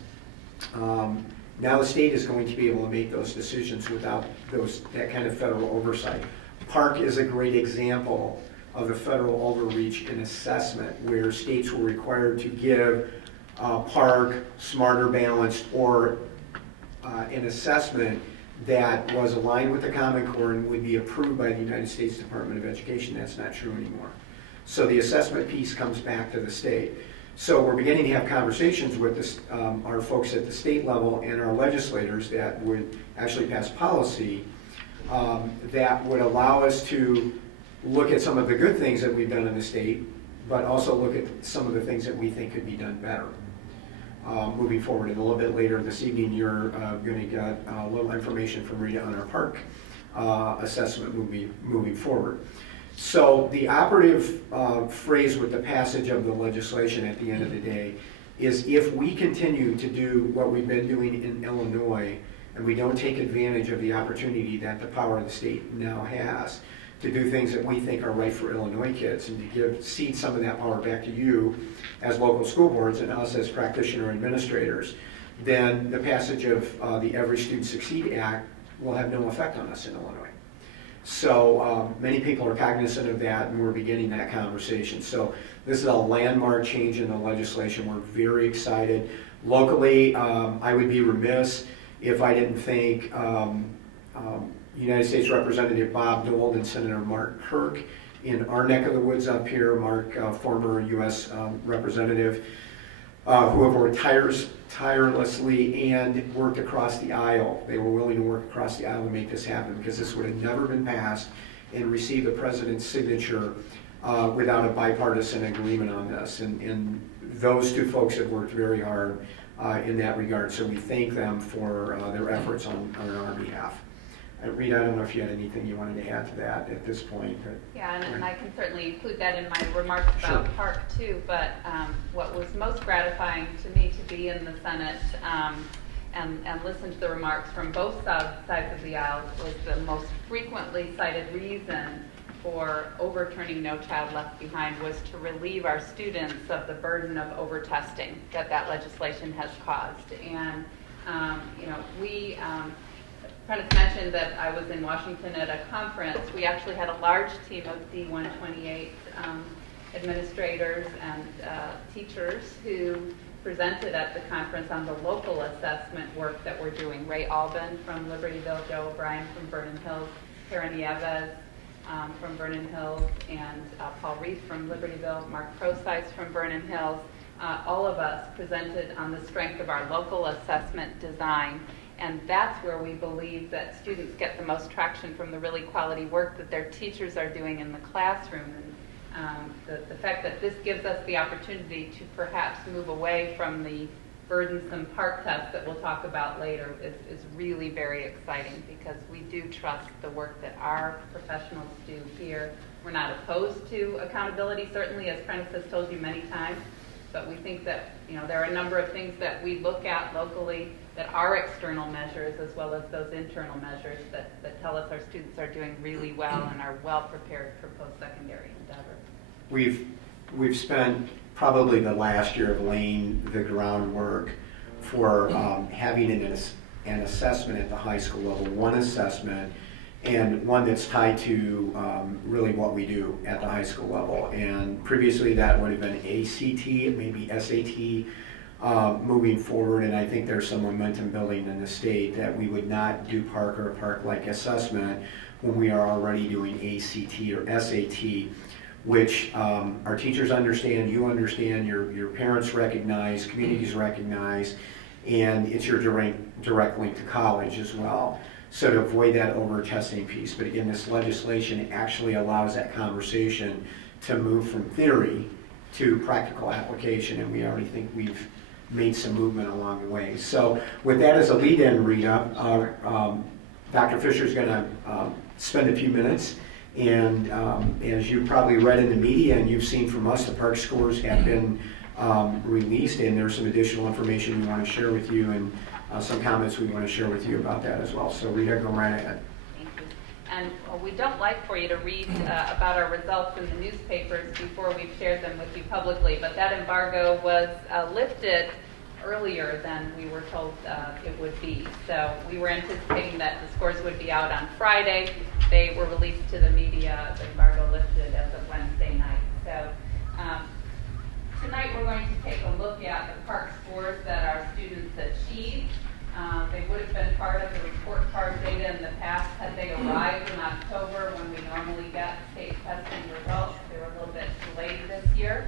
Now the state is going to be able to make those decisions without that kind of federal oversight. Park is a great example of the federal overreach in assessment, where states were required to give Park, Smarter Balanced, or an assessment that was aligned with the Common Core and would be approved by the United States Department of Education. That's not true anymore. So the assessment piece comes back to the state. So we're beginning to have conversations with this, our folks at the state level and our legislators that would actually pass policy that would allow us to look at some of the good things that we've done in the state, but also look at some of the things that we think could be done better. Moving forward, and a little bit later this evening, you're going to get a little information from Rita on our park assessment moving forward. So the operative phrase with the passage of the legislation at the end of the day is, if we continue to do what we've been doing in Illinois and we don't take advantage of the opportunity that the power of the state now has to do things that we think are right for Illinois kids and to cede some of that power back to you as local school boards and us as practitioner administrators, then the passage of the Every Student Succeed Act will have no effect on us in Illinois. So many people are cognizant of that, and we're beginning that conversation. So this is a landmark change in the legislation. We're very excited. Locally, I would be remiss if I didn't thank United States Representative Bob Dold and Senator Mark Kirk in our neck of the woods up here. Mark, former U.S. representative, who have worked tirelessly and worked across the aisle. They were willing to work across the aisle to make this happen, because this would have never been passed and received the president's signature without a bipartisan agreement on this. And those two folks have worked very hard in that regard, so we thank them for their efforts on our behalf. Rita, I don't know if you had anything you wanted to add to that at this point. Yeah, and I can certainly include that in my remarks about Park too, but what was most gratifying to me to be in the Senate and listen to the remarks from both sides of the aisle was the most frequently cited reason for overturning No Child Left Behind was to relieve our students of the burden of over-testing that legislation has caused. And, we Prentice mentioned that I was in Washington at a conference. We actually had a large team of D128 administrators and teachers who presented at the conference on the local assessment work that we're doing. Ray Albin from Libertyville, Joe O'Brien from Vernon Hills, Karen Nieves from Vernon Hills, and Paul Reith from Libertyville, Mark Procyse from Vernon Hills. All of us presented on the strength of our local assessment design. And that's where we believe that students get the most traction from the really quality work that their teachers are doing in the classroom. The fact that this gives us the opportunity to perhaps move away from the burdensome park test that we'll talk about later is really very exciting, because we do trust the work that our professionals do here. We're not opposed to accountability, certainly, as Prentice has told you many times, but we think that there are a number of things that we look at locally that are external measures, as well as those internal measures that tell us our students are doing really well and are well prepared for post-secondary endeavor. We've spent probably the last year of laying the groundwork for having an assessment at the high school level, one assessment, and one that's tied to really what we do at the high school level. And previously that would have been ACT, maybe SAT, moving forward, and I think there's some momentum building in the state that we would not do park or a park-like assessment when we are already doing ACT or SAT, which our teachers understand, you understand, your parents recognize, communities recognize, and it's your direct link to college as well. So to avoid that over-testing piece. But again, this legislation actually allows that conversation to move from theory to practical application, and we already think we've made some movement along the way. So with that as a lead-in, Rita, Dr. Fisher is going to spend a few minutes. And as you probably read in the media and you've seen from us, the park scores have been released, and there's some additional information we want to share with you, and some comments we want to share with you about that as well. So Rita, go right ahead. Thank you. And we don't like for you to read about our results in the newspapers before we've shared them with you publicly, but that embargo was lifted earlier than we were told it would be. So we were anticipating that the scores would be out on Friday. They were released to the media, the embargo lifted as of Wednesday night. So tonight we're going to take a look at the park scores that our students achieved. They would have been part of the report card data in the past had they arrived in October when we normally get state testing results. They were a little bit delayed this year.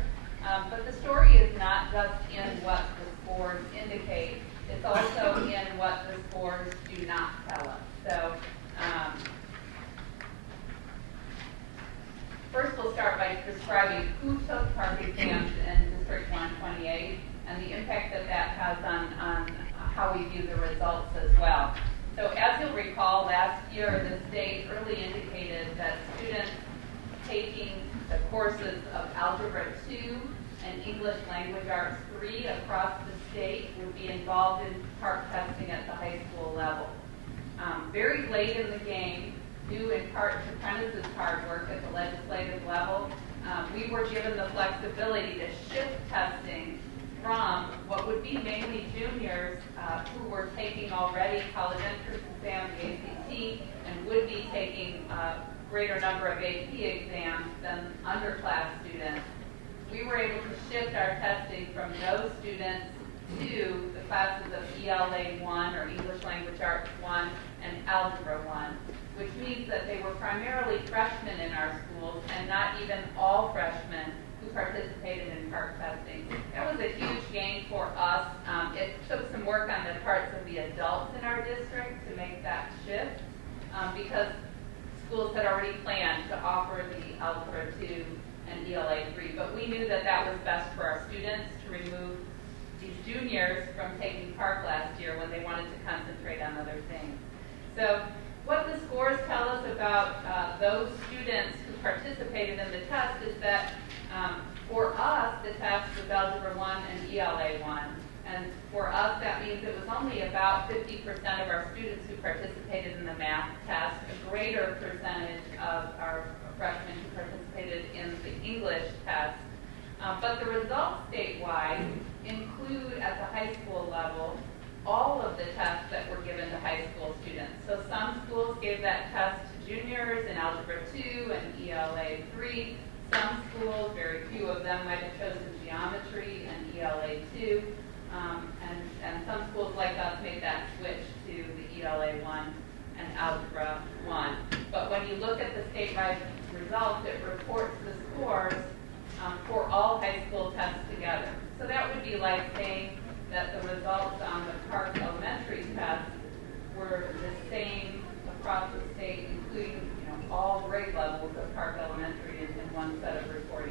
But the story is not just in what the scores indicate, it's also in what the scores do not tell us. So first we'll start by describing who took park exams in District 128 and the impact that has on how we view the results as well. So as you'll recall, last year the state early indicated that students taking the courses of Algebra 2 and English Language Arts 3 across the state would be involved in park testing at the high school level. Very late in the game, due in part to Prentice's hard work at the legislative level, we were given the flexibility to shift testing from what would be mainly juniors who were taking already college entrance exams, the ACT, and would be taking a greater number of AP exams than underclass students. We were able to shift our testing from those students to the classes of ELA 1 or English Language Arts 1 and Algebra 1, which means that they were primarily freshmen in our schools and not even all freshmen who participated in park testing. That was a huge gain for us. It took some work on the parts of the adults in our district to make that shift because schools had already planned to offer the Algebra 2 and ELA 3, but we knew that that was best for our students to remove these juniors from taking park last year when they wanted to concentrate on other things. So what the scores tell us about those students who participated in the test is that for us, the test was Algebra 1 and ELA 1. And for us, that means it was only about 50% of our students who participated in the math test, a greater percentage of our freshmen who participated in the English test. But the results statewide include, at the high school level, all of the tests that were given to high school students. So some schools gave that test to juniors in Algebra 2 and ELA 3. Some schools, very few of them, might have chosen geometry and ELA 2. And some schools like us made that switch to the ELA 1 and Algebra 1. But when you look at the statewide results, it reports the scores for all high school tests together. So that would be like saying that the results on the Park Elementary test were the same across the state, including all grade levels of Park Elementary in one set of reporting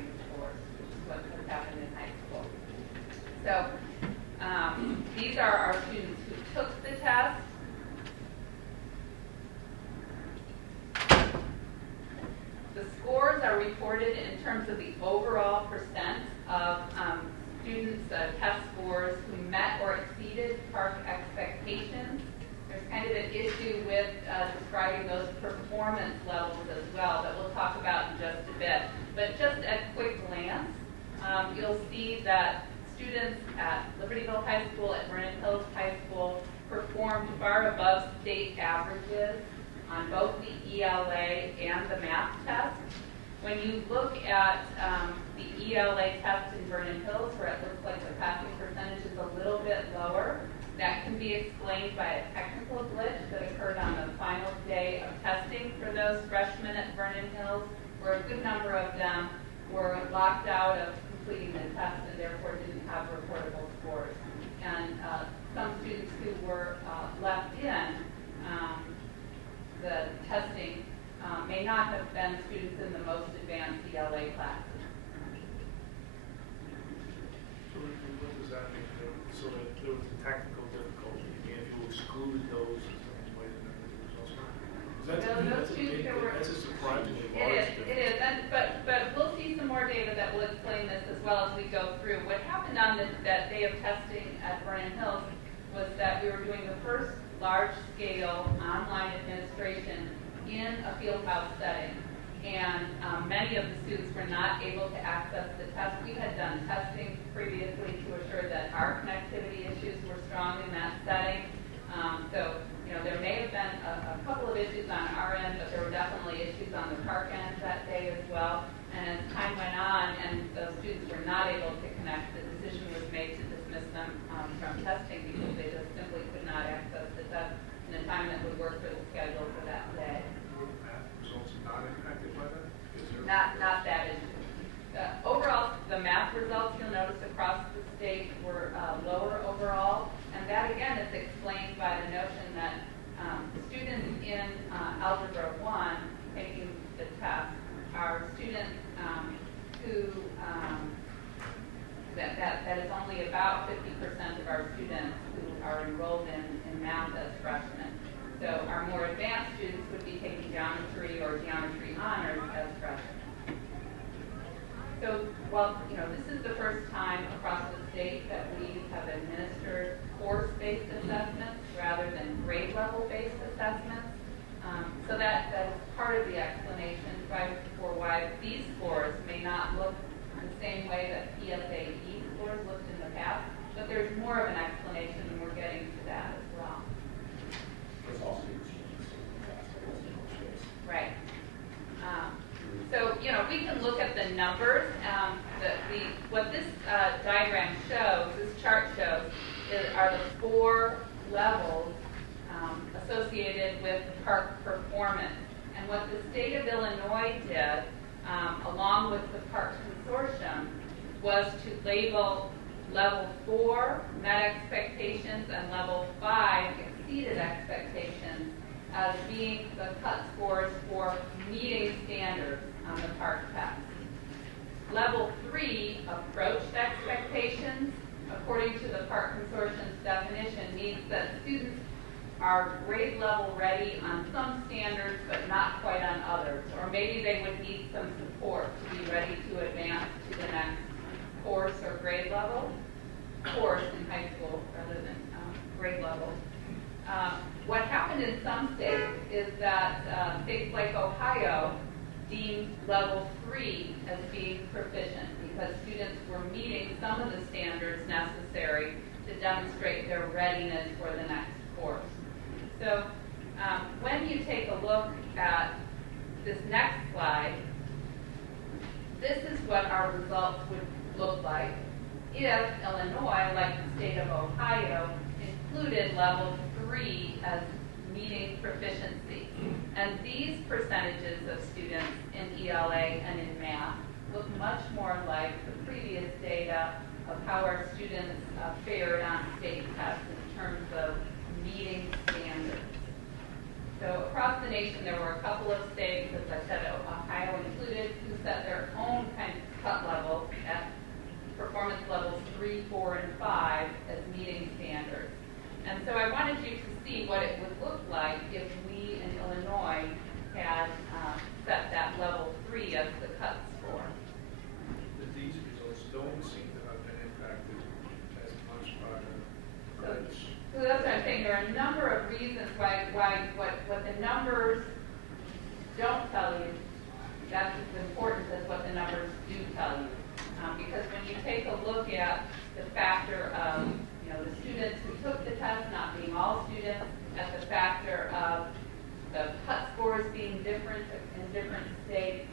terms of the overall percent of students' test scores who met or exceeded PARCC expectations. There's kind of an issue with describing those performance levels as well that we'll talk about in just a bit. But just at quick glance, you'll see that students at Libertyville High School, at Vernon Hills High School, performed far above state averages on both the ELA and the math test. When you look at the ELA test in Vernon Hills, where it looks like the passing percentage is a little bit lower, that can be explained by a technical glitch that occurred on the final day of testing for those freshmen at Vernon Hills, where a good number of them were locked out of completing the test and therefore didn't have reportable scores. And some students who were left in the testing may not have been students in the most advanced ELA classes. So what does that mean? So that there was a technical difficulty, and if you excluded those, is there any way to know the results? That's a surprisingly large difference. It is, but we'll see some more data that will explain this as well as we go through. What happened on that day of testing at Vernon Hills was that we were doing the first large-scale online administration in a fieldhouse setting, and many of the students were not able to access the test. We had done testing previously to assure that our connectivity issues were strong in that setting. So, there may have been a couple of issues on our end, but there were definitely issues on the PARCC end that day as well. And as time went on and those students were not able to connect, the decision was made to dismiss them from testing because they just simply could not access the test in a time that would work for the schedule for that day. Were the math results not impacted by that? Not that issue. Overall, the math results you'll notice across the state were lower overall, and that again is explained by the notion that students in Algebra 1 taking the test are students who that is only about 50% of our students who are enrolled in math as freshmen. So our more advanced students would be taking geometry or geometry honors as freshmen. So while this is the first time across the state that we have administered course-based assessments rather than grade level-based assessments, so that is part of the explanation for why these scores may not look the same way that PSAE scores looked in the past, but there's more of an explanation, and we're getting to that as well. Right. So, we can look at the numbers. What this diagram shows, this chart shows, are the 4 levels associated with PARCC performance. And what the state of Illinois did, along with the PARCC Consortium, was to label level 4 met expectations and level 5 exceeded expectations as being the cut scores for meeting standards on the PARCC test. Level 3 approached expectations, according to the PARCC Consortium's definition, means that students are grade level ready on some standards but not quite on others, or maybe they would need some support to be ready to advance to the next course or grade level, course in high school rather than grade level. What happened in some states is that states like Ohio deemed level 3 as being proficient because students were meeting some of the standards necessary to demonstrate their readiness for the next course. So when you take a look at this next slide, this is what our results would look like if Illinois, like the state of Ohio, included level 3 as meeting proficiency. And these percentages of students in ELA and in math look much more like the previous data of how our students fared on state tests in terms of meeting standards. So across the nation, there were a couple of states, as I said, Ohio included, who set their own kind of cut levels at performance levels 3, 4, and 5 as meeting standards. And so I wanted you to see what it would look like if we in Illinois had set that level 3 as the cut score. what the numbers don't tell you, that's as important as what the numbers do tell you. Because when you take a look at the factor of, the students who took the test not being all students, at the factor of the cut scores being different in different states,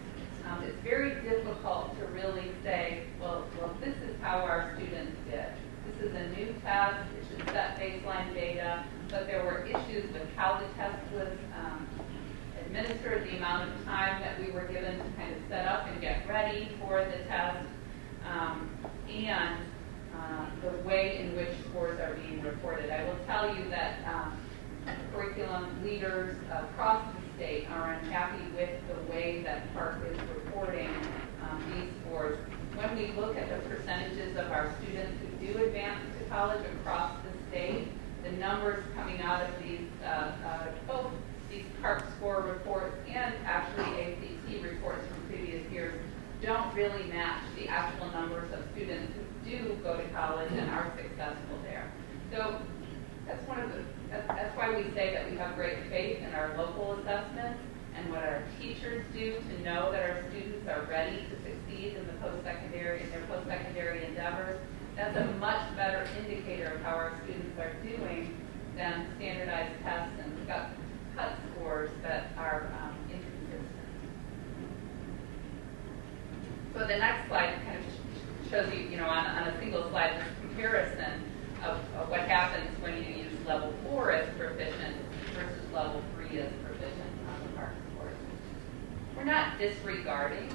it's very difficult to really say, well, this is how our students did. This is a new test, it should set baseline data, but there were issues with how the test was administered, the amount of time that we were given to kind of set up and get ready for the test, and the way in which scores are being reported. I will tell you that curriculum leaders across the state are unhappy with the way that Park is reporting these scores. When we look at the percentages of our students who do advance to college across the state, the numbers coming out of these, both these Park score reports and actually ACT reports from previous years don't really match the actual numbers of students who do go to college and are successful there. So that's why we say that we have great faith in our local assessments and what our teachers do to know that our students are ready to succeed in their post-secondary endeavors. That's a much better indicator of how our students are doing than standardized tests and cut scores that are inconsistent. So the next slide kind of shows you, on a single slide, this comparison of what happens when you use level 4 as proficient versus level 3 as proficient on the Park scores. We're not disregarding,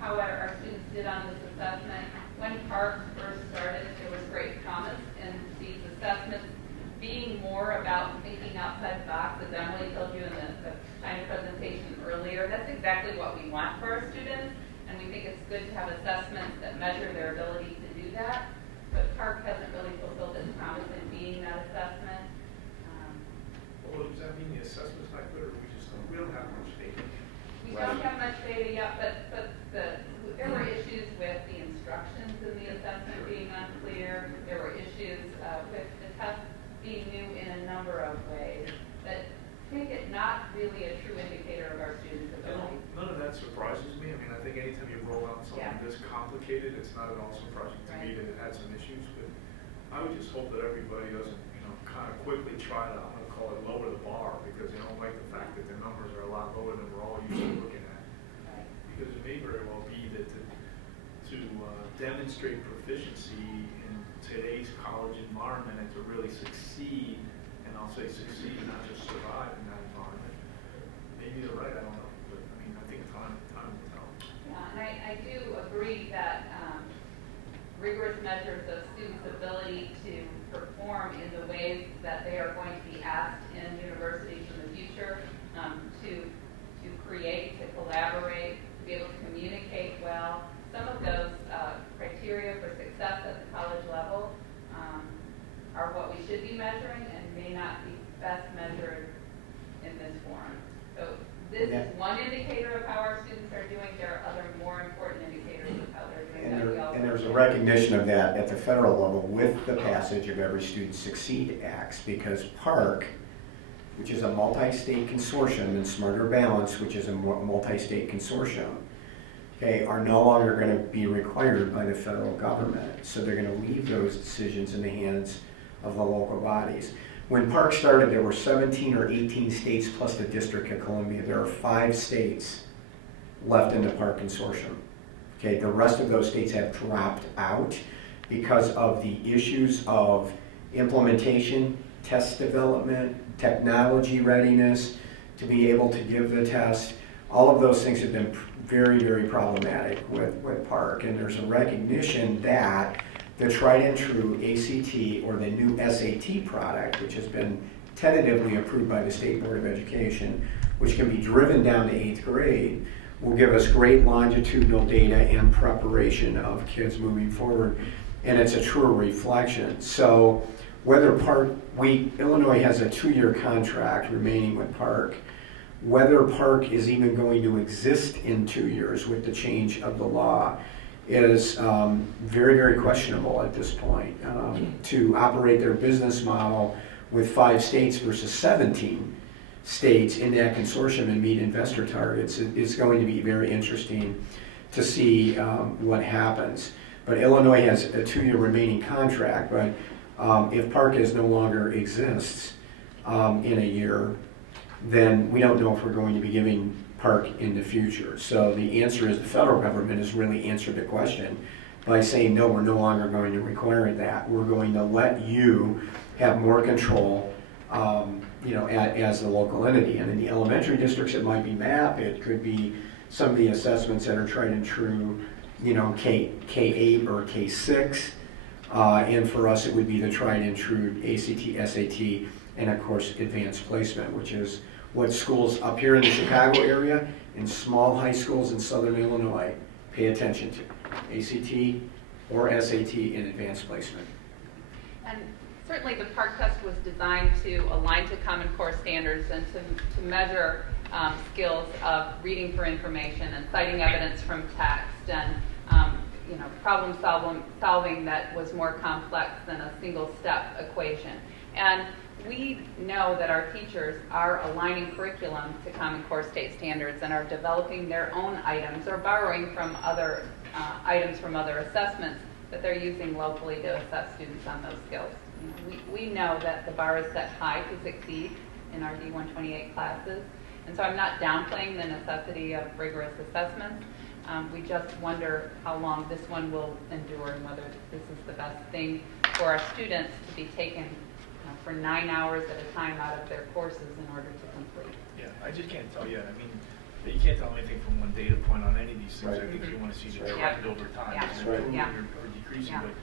how our students did on this assessment. When Park first started, there was great promise in these assessments being more about thinking outside the box, as Emily told you in the China presentation earlier. That's exactly what we want for our students, and we think it's good to have assessments that measure their ability to do that. But Park hasn't really fulfilled its promise in being that assessment. Well, does that mean the assessment's not good, or we don't have much data? We don't have much data yet, but there were issues with the instructions in the assessment being unclear. There were issues with the test being new in a number of ways that make it not really a true indicator of our students' ability. None of that surprises me. I mean, I think anytime you roll out something this complicated, it's not at all surprising to me that it had some issues. But I would just hope that everybody doesn't, kind of quickly try to, I'm going to call it, lower the bar, because they don't like the fact that the numbers are a lot lower than we're all used to looking at. Because it may very well be that to demonstrate proficiency in today's college environment and to really succeed, and I'll say succeed, not just survive in that environment. Maybe they're right, I don't know. But I mean, I think time will tell. Yeah, and I do agree that rigorous measures of students' ability to perform in the ways that they are going to be asked in universities in the future, to create, to collaborate, to be able to communicate well. Some of those criteria for success at the college level are what we should be measuring and may not be best measured in this form. So this is one indicator of how our students are doing. There are other more important indicators of how they're doing. And there's a recognition of that at the federal level with the passage of Every Student Succeed Acts, because Park, which is a multi-state consortium, and Smarter Balance, which is a multi-state consortium, are no longer going to be required by the federal government. So they're going to leave those decisions in the hands of the local bodies. When Park started, there were 17 or 18 states plus the District of Columbia. There are 5 states left in the Park Consortium. The rest of those states have dropped out because of the issues of implementation, test development, technology readiness, to be able to give the test. All of those things have been very, very problematic with Park, and there's a recognition that the tried and true ACT or the new SAT product, which has been tentatively approved by the State Board of Education, which can be driven down to 8th grade, will give us great longitudinal data and preparation of kids moving forward, and it's a true reflection. So whether Illinois has a 2-year contract remaining with Park. Whether Park is even going to exist in 2 years with the change of the law is very, very questionable at this point. To operate their business model with 5 states versus 17 states in that consortium and meet investor targets, it's going to be very interesting to see what happens. But Illinois has a 2-year remaining contract, but if Park no longer exists in a year, then we don't know if we're going to be giving Park in the future. So the answer is the federal government has really answered the question by saying, no, we're no longer going to require that. We're going to let you have more control as the local entity. And in the elementary districts, it might be MAP, it could be some of the assessments that are tried and true, K8 or K6. And for us, it would be the tried and true ACT, SAT, and of course, advanced placement, which is what schools up here in the Chicago area and small high schools in Southern Illinois pay attention to. ACT or SAT in advanced placement. And certainly the PARCC test was designed to align to Common Core standards and to measure skills of reading for information and citing evidence from text and problem solving that was more complex than a single step equation. And we know that our teachers are aligning curriculum to Common Core state standards and are developing their own items or borrowing from other items from other assessments that they're using locally to assess students on those skills. We know that the bar is set high to succeed in our D128 classes, and so I'm not downplaying the necessity of rigorous assessments. We just wonder how long this one will endure and whether this is the best thing for our students to be taken for 9 hours at a time out of their courses in order to complete. Yeah, I just can't tell you. I mean, you can't tell anything from one data point on any of these things. Right. I think you want to see the Yeah. trend over time. Yeah. Is it improving Yeah. or decreasing? Yeah. But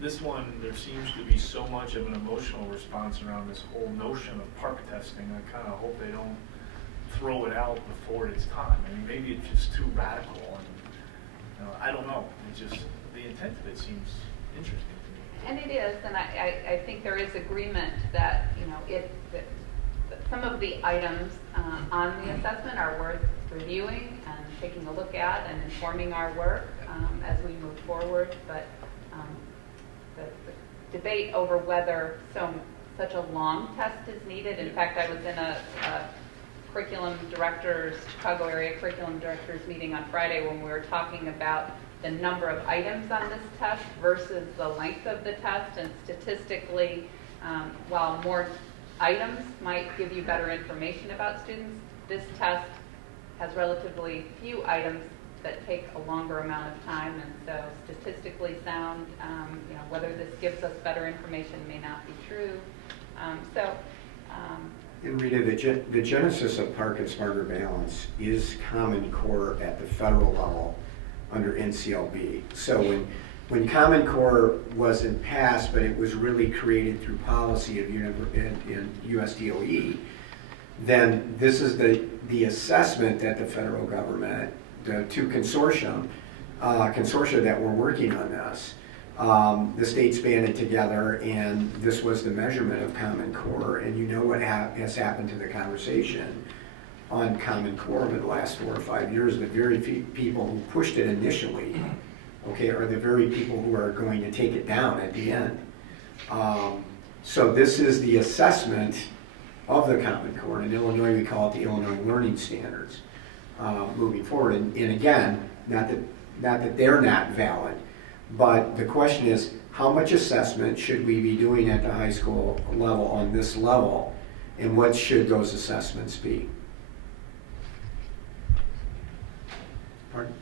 this one, there seems to be so much of an emotional response around this whole notion of PARCC testing. I kind of hope they don't throw it out before it's time. I mean, maybe it's just too radical, and I don't know. It's just the intent of it seems interesting to me. And it is, and I think there is agreement that that some of the items on the assessment are worth reviewing and taking a look at and informing our work as we move forward. But the debate over whether such a long test is needed. In fact, I was in a Chicago area curriculum directors meeting on Friday when we were talking about the number of items on this test versus the length of the test, and statistically, while more items might give you better information about students, this test has relatively few items that take a longer amount of time, and so statistically sound, whether this gives us better information may not be true. And Rita, the genesis of PARCC and Smarter Balance is Common Core at the federal level under NCLB. So when Common Core wasn't passed, but it was really created through policy of in USDOE, then this is the assessment that the federal government, the two consortia that were working on this, the states banded together, and this was the measurement of Common Core. And you know what has happened to the conversation on Common Core over the last 4 or 5 years. The very few people who pushed it initially, are the very people who are going to take it down at the end. So this is the assessment of the Common Core. In Illinois, we call it the Illinois Learning Standards moving forward. And again, not that they're not valid, but the question is, how much assessment should we be doing at the high school level on this level, and what should those assessments be? Pardon?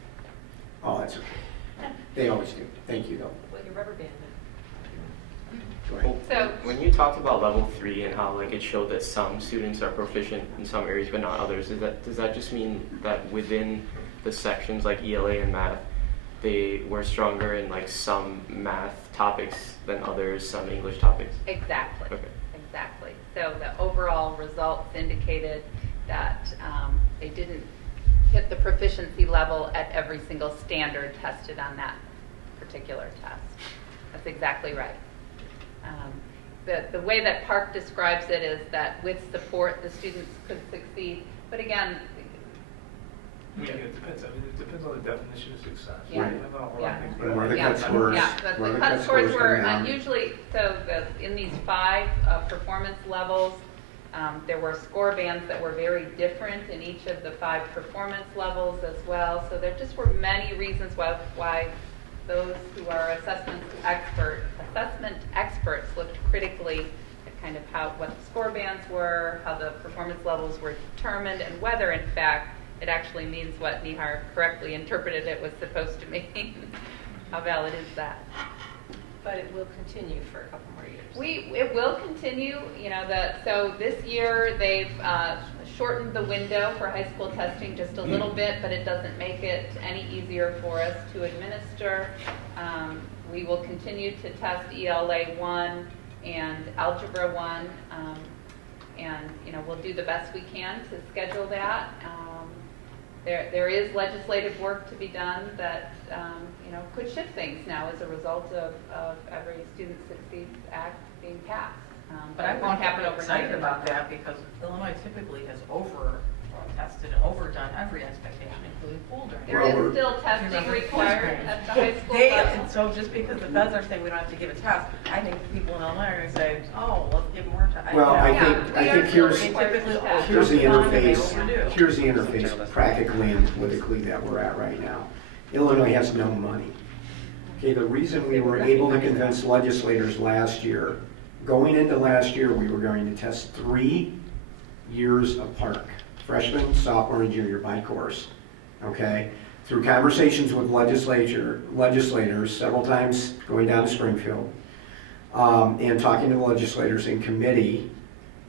Oh, that's okay. They always do. Thank you, though. Well, your rubber band. Go ahead. So when you talked about level 3 and how it showed that some students are proficient in some areas but not others, does that just mean that within the sections like ELA and math, they were stronger in some math topics than others, some English topics? Exactly. Okay. Exactly. So the overall results indicated that they didn't hit the proficiency level at every single standard tested on that particular test. That's exactly right. The way that PARCC describes it is that with support, the students could succeed. But again, It depends. I mean, it depends on the definition of success. Yeah. Right? Depends on a lot of things. And where the cut scores, the cut scores were unusually, in these 5 performance levels, There were score bands that were very different in each of the 5 performance levels as well. So there just were many reasons why those who are assessment experts looked critically at kind of what the score bands were, how the performance levels were determined, and whether in fact it actually means what Nihar correctly interpreted it was supposed to mean. How valid is that? But it will continue for a couple more years. It will continue, so this year they've shortened the window for high school testing just a little bit, but it doesn't make it any easier for us to administer. We will continue to test ELA 1 and Algebra 1, and we'll do the best we can to schedule that. There is legislative work to be done that could shift things now as a result of every Student Succeeds Act being passed. But I won't happen I'm excited overnight. about that because Illinois typically has over-tested and overdone every expectation, including pool during. There is still testing required at the high school level. And so just because the feds are saying we don't have to give a test, I think people in Illinois are going to say, oh, let's give more time. Well, I think here's the overdue. here's the interface practically and politically that we're at right now. Illinois has no money. Okay, the reason we were able to convince legislators last year, going into last year, we were going to test 3 years apart, freshman, sophomore, and junior by course. Okay, through conversations with legislators several times going down to Springfield, and talking to the legislators in committee.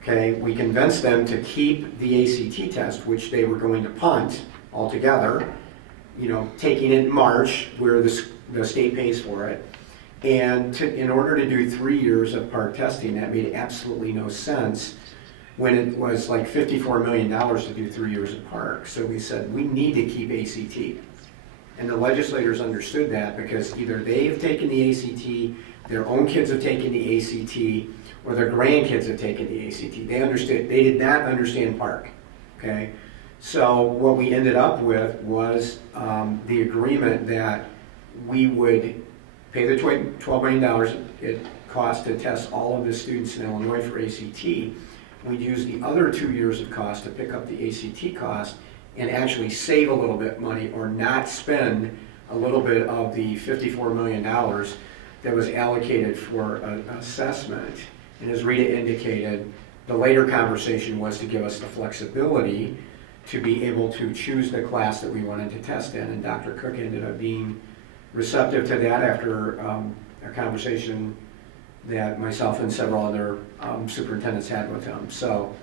Okay, we convinced them to keep the ACT test, which they were going to punt altogether. Taking it in March, where the state pays for it. And in order to do 3 years of park testing, that made absolutely no sense when it was like $54 million to do 3 years of park. So we said, we need to keep ACT. And the legislators understood that because either they've taken the ACT, their own kids have taken the ACT, or their grandkids have taken the ACT. They understood. They did not understand park. Okay? So what we ended up with was the agreement that we would pay the $12 million it cost to test all of the students in Illinois for ACT. We'd use the other 2 years of cost to pick up the ACT cost and actually save a little bit money or not spend a little bit of the $54 million that was allocated for assessment. And as Rita indicated, the later conversation was to give us the flexibility to be able to choose the class that we wanted to test in, and Dr. Cook ended up being receptive to that after a conversation that myself and several other superintendents had with him. So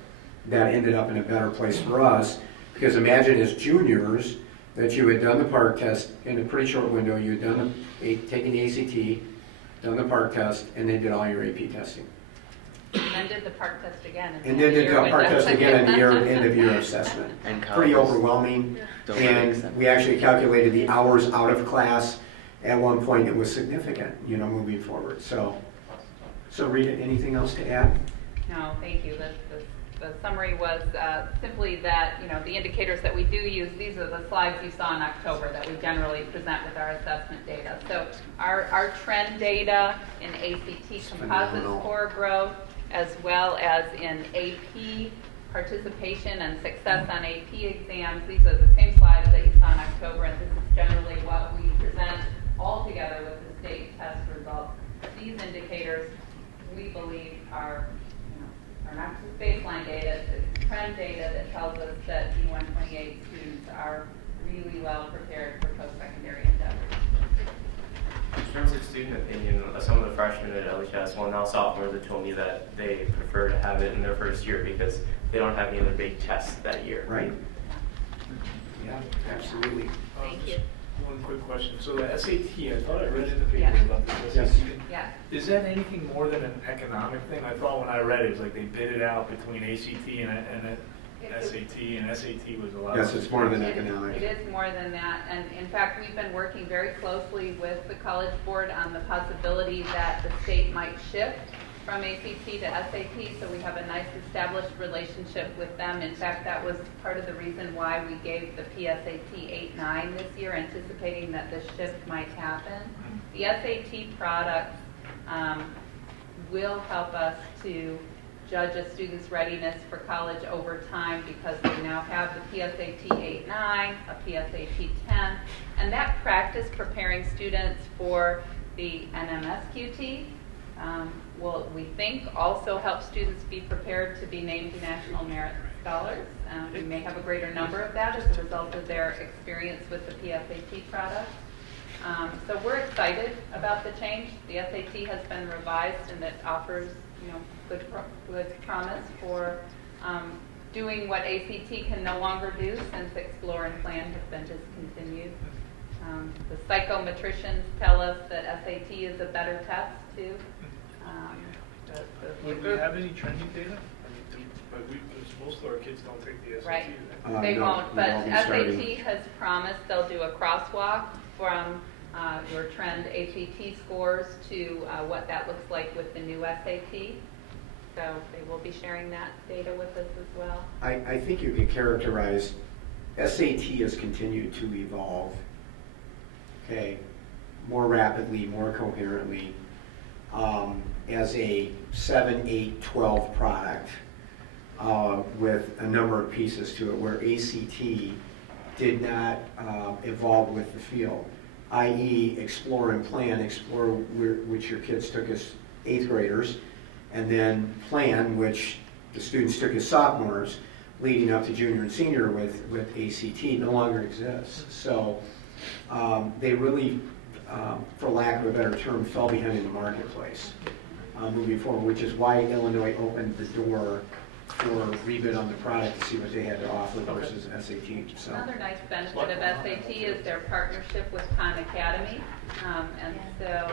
that ended up in a better place for us, because imagine as juniors that you had done the park test in a pretty short window, you had done taken the ACT, done the park test, and then did all your AP testing. And then did the park test again. And then did the park test again at the end of year assessment. And Pretty colleges overwhelming. don't And accept. we actually calculated the hours out of class. At one point, it was significant, moving forward. So Rita, anything else to add? No, thank you. The summary was simply that, the indicators that we do use, these are the slides you saw in October that we generally present with our assessment data. So our trend data in ACT composite score growth, as well as in AP participation and success on AP exams, these are the same slides that you saw in October, and this is generally what we present all together with the state test results. These indicators, we believe, are not just baseline data, it's trend data that tells us that D128 students are really well prepared for post-secondary endeavors. In terms of student opinion, some of the freshmen at LHS, well now sophomores, have told me that they prefer to have it in their first year because they don't have any other big tests that year. Right? Yeah, absolutely. Thank you. One quick question. So the SAT, I thought I read in the paper Yeah. about this Yes. SAT. Yeah. Is that anything more than an economic thing? I thought when I read it was like they bid it out between ACT and SAT, and SAT was a lot. Yes, it's more than economic. It is more than that, and in fact, we've been working very closely with the College Board on the possibility that the state might shift from ACT to SAT, so we have a nice established relationship with them. In fact, that was part of the reason why we gave the PSAT 8-9 this year, anticipating that this shift might happen. The SAT products will help us to judge a student's readiness for college over time because they now have the PSAT 8-9, a PSAT 10, and that practice preparing students for the NMSQT will, we think, also help students be prepared to be named National Merit Scholars. We may have a greater number of that as a result of their experience with the PSAT product. So we're excited about the change. The SAT has been revised and it offers, good promise for doing what ACT can no longer do since Explore and Plan have been discontinued. The psychometricians tell us that SAT is a better test too. Would we have any trending data? But because most of our kids don't take the SAT. Right. They no, won't, we but won't be SAT starting. has promised they'll do a crosswalk from your trend ACT scores to what that looks like with the new SAT. So they will be sharing that data with us as well. I think you could characterize SAT has continued to evolve, okay, more rapidly, more coherently, as a 7, 8, 12 product with a number of pieces to it, where ACT did not evolve with the field, i.e. Explore and Plan, Explore which your kids took as 8th graders, and then Plan, which the students took as sophomores, leading up to junior and senior with ACT, no longer exists. So they really, for lack of a better term, fell behind in the marketplace moving forward, which is why Illinois opened the door for rebid on the product to see what they had to offer versus SAT. So. Another nice benefit of SAT is their partnership with Khan Academy, and so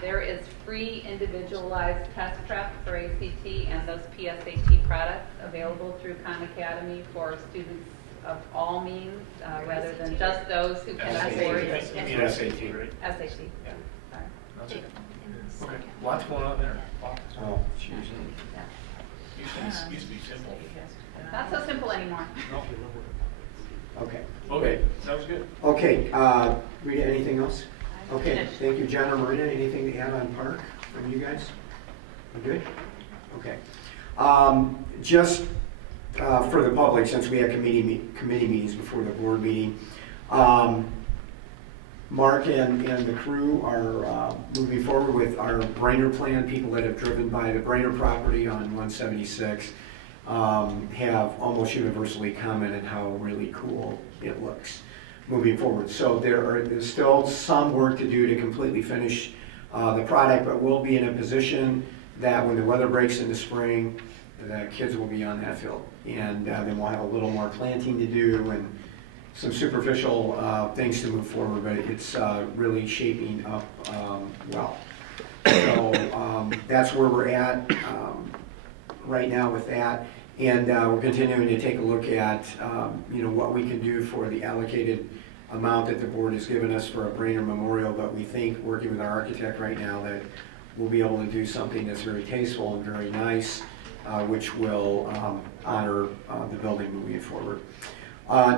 there is free individualized test prep for ACT and those PSAT products available through Khan Academy for students of all means, rather than just those who can afford it. You mean SAT, right? SAT. Yeah. Sorry. That's it. Okay, lots going on there. Wow. Oh, jeez. Used to be simple. Not so simple anymore. No. Okay. Okay, sounds good. Okay, Rita, anything else? Okay, thank you, John or Marina. Anything to add on Park from you guys? You good? Okay. Just for the public, since we have committee meetings before the board meeting, Mark and the crew are moving forward with our Brainerd plan. People that have driven by the Brainerd property on 176 have almost universally commented how really cool it looks moving forward. So there's still some work to do to completely finish the product, but we'll be in a position that when the weather breaks in the spring, the kids will be on that field. And then we'll have a little more planting to do and some superficial things to move forward, but it's really shaping up well. So that's where we're at right now with that. And we're continuing to take a look at what we can do for the allocated amount that the board has given us for a Brainerd Memorial, but we think, working with our architect right now, that we'll be able to do something that's very tasteful and very nice, which will honor the building moving forward.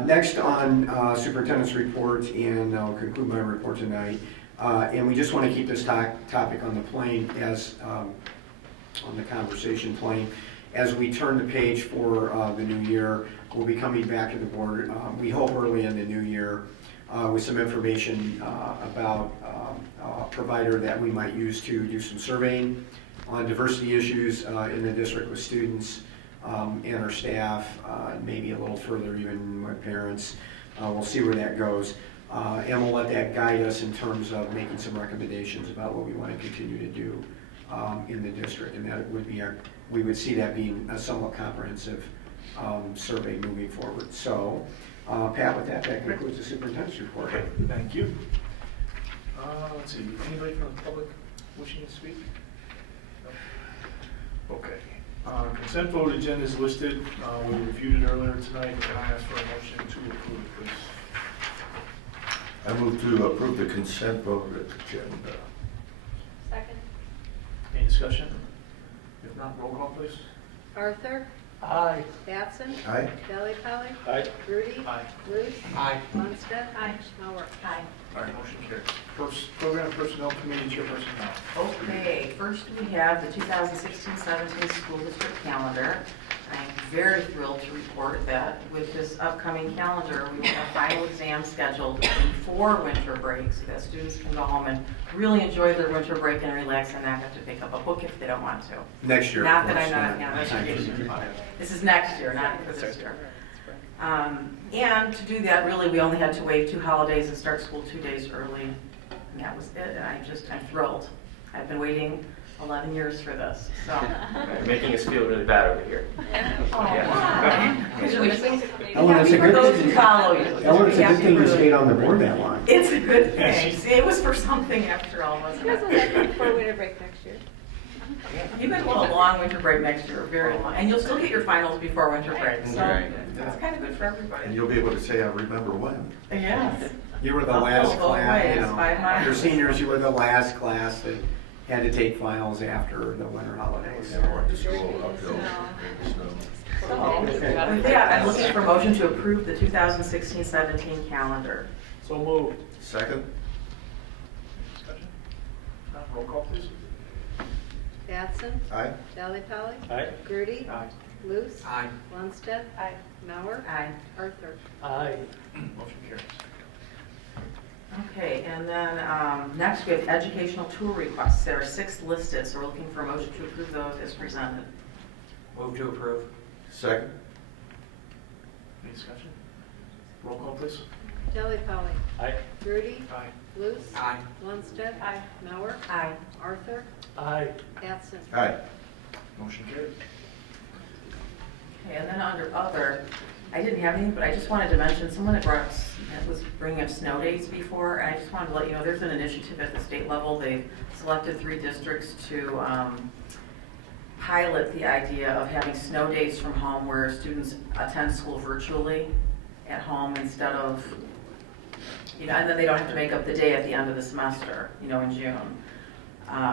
Next on superintendent's report, and I'll conclude my report tonight, and we just want to keep this topic on the plane as on the conversation plane. As we turn the page for the new year, we'll be coming back to the board, we hope early in the new year, with some information about a provider that we might use to do some surveying on diversity issues in the district with students and our staff, maybe a little further even with parents. We'll see where that goes. And we'll let that guide us in terms of making some recommendations about what we want to continue to do in the district. And that would be we would see that being a somewhat comprehensive survey moving forward. So, Pat, with that concludes the superintendent's report. Okay, thank you. Let's see, anybody from the public wishing to speak? No? Okay. Consent vote agenda is listed. We reviewed it earlier tonight. Can I ask for a motion to approve, please? I move to approve the consent vote agenda. Second. Any discussion? If not, roll call, please. Arthur? Aye. Batson. Aye. Delli Polly. Aye. Grudy. Aye. Luce. Aye. Lundstedt. Aye. Mauer. Aye. All right, motion carries. First, Program Personnel Committee Chairperson now. Okay, first we have the 2016-17 school district calendar. I'm very thrilled to report that with this upcoming calendar, we will have final exams scheduled before winter break so that students can go home and really enjoy their winter break and relax and not have to pick up a book if they don't want to. Next year. Not of that I'm course, not, yeah. yeah, this is next year, not for this year. And to do that, really, we only had to waive 2 holidays and start school 2 days early, and that was it. And I'm thrilled. I've been waiting 11 years for this, so. You're making us feel really bad over here. Because you're missing, Ellen, it's a for good those thing. who follow you. Ellen, it's a good thing you stayed on the board that long. It's a good thing. See, it was for something after all, wasn't You guys will it? have before winter break next year. You guys will have a long winter break next year, very long, and you'll still get your finals before winter break, so Right. it's kind of good for everybody. And you'll be able to say, I remember when. Yes. You were the I'll last go both class, ways, you know. 5 miles. Your seniors, you were the last class that had to take finals after the winter holidays. Yeah, went to school uphill. So, with that, I'm looking for a motion to approve the 2016-17 calendar. So moved. Second? Discussion? Roll call, please. Batson. Aye. Delli Polly. Aye. Grudy. Aye. Luce. Aye. Lundstedt. Aye. Mauer. Aye. Arthur. Aye. Motion carries. Okay, and then next we have educational tour requests. There are 6 listed, so we're looking for a motion to approve those as presented. Move to approve. Second? Any discussion? Roll call, please. Delli Polly. Aye. Grudy. Aye. Luce. Aye. Lundstedt. Aye. Mauer. Aye. Arthur. Aye. Batson. Aye. Motion carries. Okay, and then under other, I didn't have anything, but I just wanted to mention, someone that was bringing up snow days before, and I just wanted to let you know, there's an initiative at the state level. They've selected 3 districts to pilot the idea of having snow days from home where students attend school virtually at home instead of, and then they don't have to make up the day at the end of the semester, in June.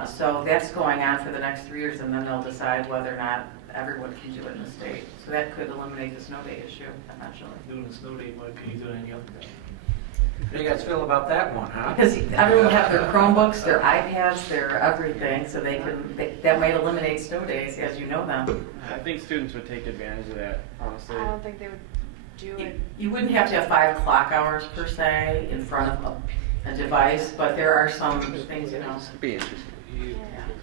So that's going on for the next 3 years, and then they'll decide whether or not everyone can do it in the state. So that could eliminate the snow day issue eventually. Doing a snow day might be doing any other day. How do you guys feel about that one, huh? Because everyone will have their Chromebooks, their iPads, their everything, so that might eliminate snow days as you know them. I think students would take advantage of that, honestly. I don't think they would do it. You wouldn't have to have 5 clock hours per se in front of a device, but there are some things, Be interesting.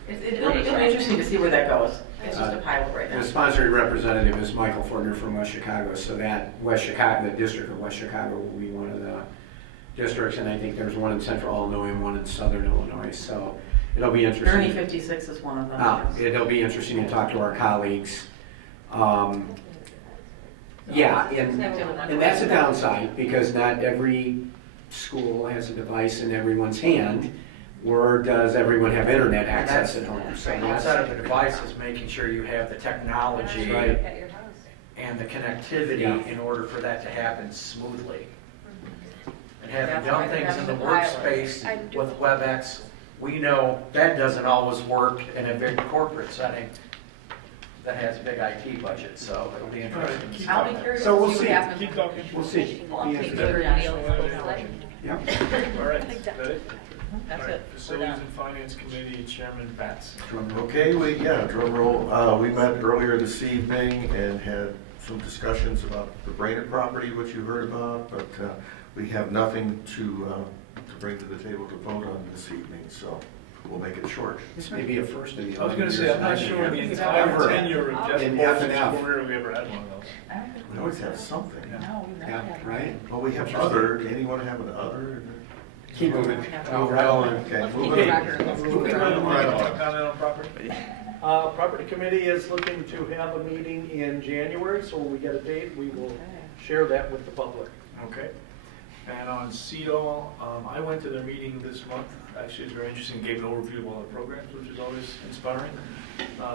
It'll be interesting to see where that goes. It's just a pilot right now. The sponsoring representative is Michael Fortner from West Chicago, so that the district of West Chicago will be one of the districts, and I think there's one in central Illinois and one in southern Illinois, so it'll be interesting. Bernie 56 is one of them. Yes. It'll be interesting to talk to our colleagues. Yeah, and that's a downside, because not every school has a device in everyone's hand, or does everyone have internet access at home? So Outside of the device is making sure you have the technology Right. and the connectivity in order for that to happen smoothly. And having That's done why they're things in the having the pilot. workspace with WebEx, we know that doesn't always work in a big corporate setting that has a big IT budget, so it'll be interesting. to see. I'll be curious So we'll to see see. what happens. Keep talking. We'll see. I'll Be take interesting. your deal. Yep. All right, is that it? That's All right, it. We're Facilities done. and Finance Committee Chairman Batts. Okay, drum roll. We met earlier this evening and had some discussions about the Brainerd property, which you heard about, but we have nothing to bring to the table to vote on this evening, so we'll make it short. This may be a first in the I was going to say, I'm not sure in the entire Ever. tenure of Jeff In F and Paulson's F. career we ever had one of those. We always have something. Yeah, right? Well, we have other. Anyone have an other? Keep moving. Move right on. Okay, moving right on. Comment on property? Property Committee is looking to have a meeting in January, so when we get a date, we will share that with the public. Okay. And on CEDAW, I went to their meeting this month. Actually, it's very interesting. Gave an overview of all the programs, which is always inspiring.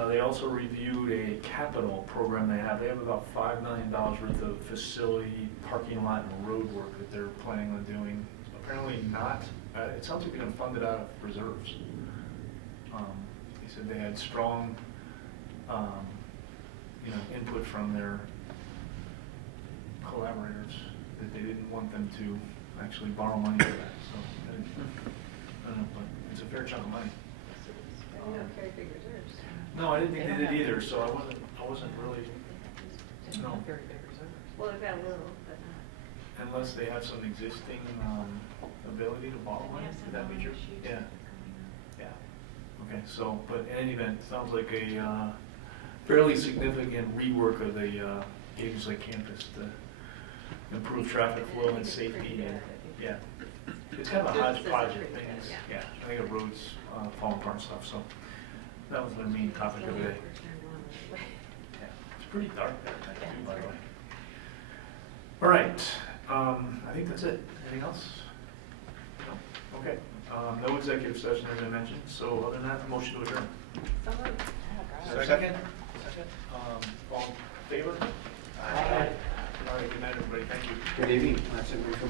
They also reviewed a capital program they have. They have about $5 million worth of facility, parking lot, and road work that they're planning on doing. Apparently not. It sounds like they're going to fund it out of reserves. They said they had strong input from their collaborators that they didn't want them to actually borrow money for that, so, I don't know, but it's a fair chunk of money. They don't carry big reserves. No, I didn't think they did either, so I wasn't really, no, Well, they've got a little, but not. unless they have some existing, ability to borrow money, would that be true? Yeah, yeah, okay, so, but in any event, it sounds like a, fairly significant rework of the, Gators Lake campus to improve traffic flow and safety, and, yeah. It's kind of a hodgepodge of things, yeah, I think the roads, falling apart and stuff, so that was the main topic of the day. Yeah, it's pretty dark there tonight, too, by the way. All right, I think that's it. Anything else? No? Okay. No executive session as I mentioned, so other than that, motion to adjourn. Second? All in favor? Aye. All right, good night, everybody, thank you. Good evening, lots of information.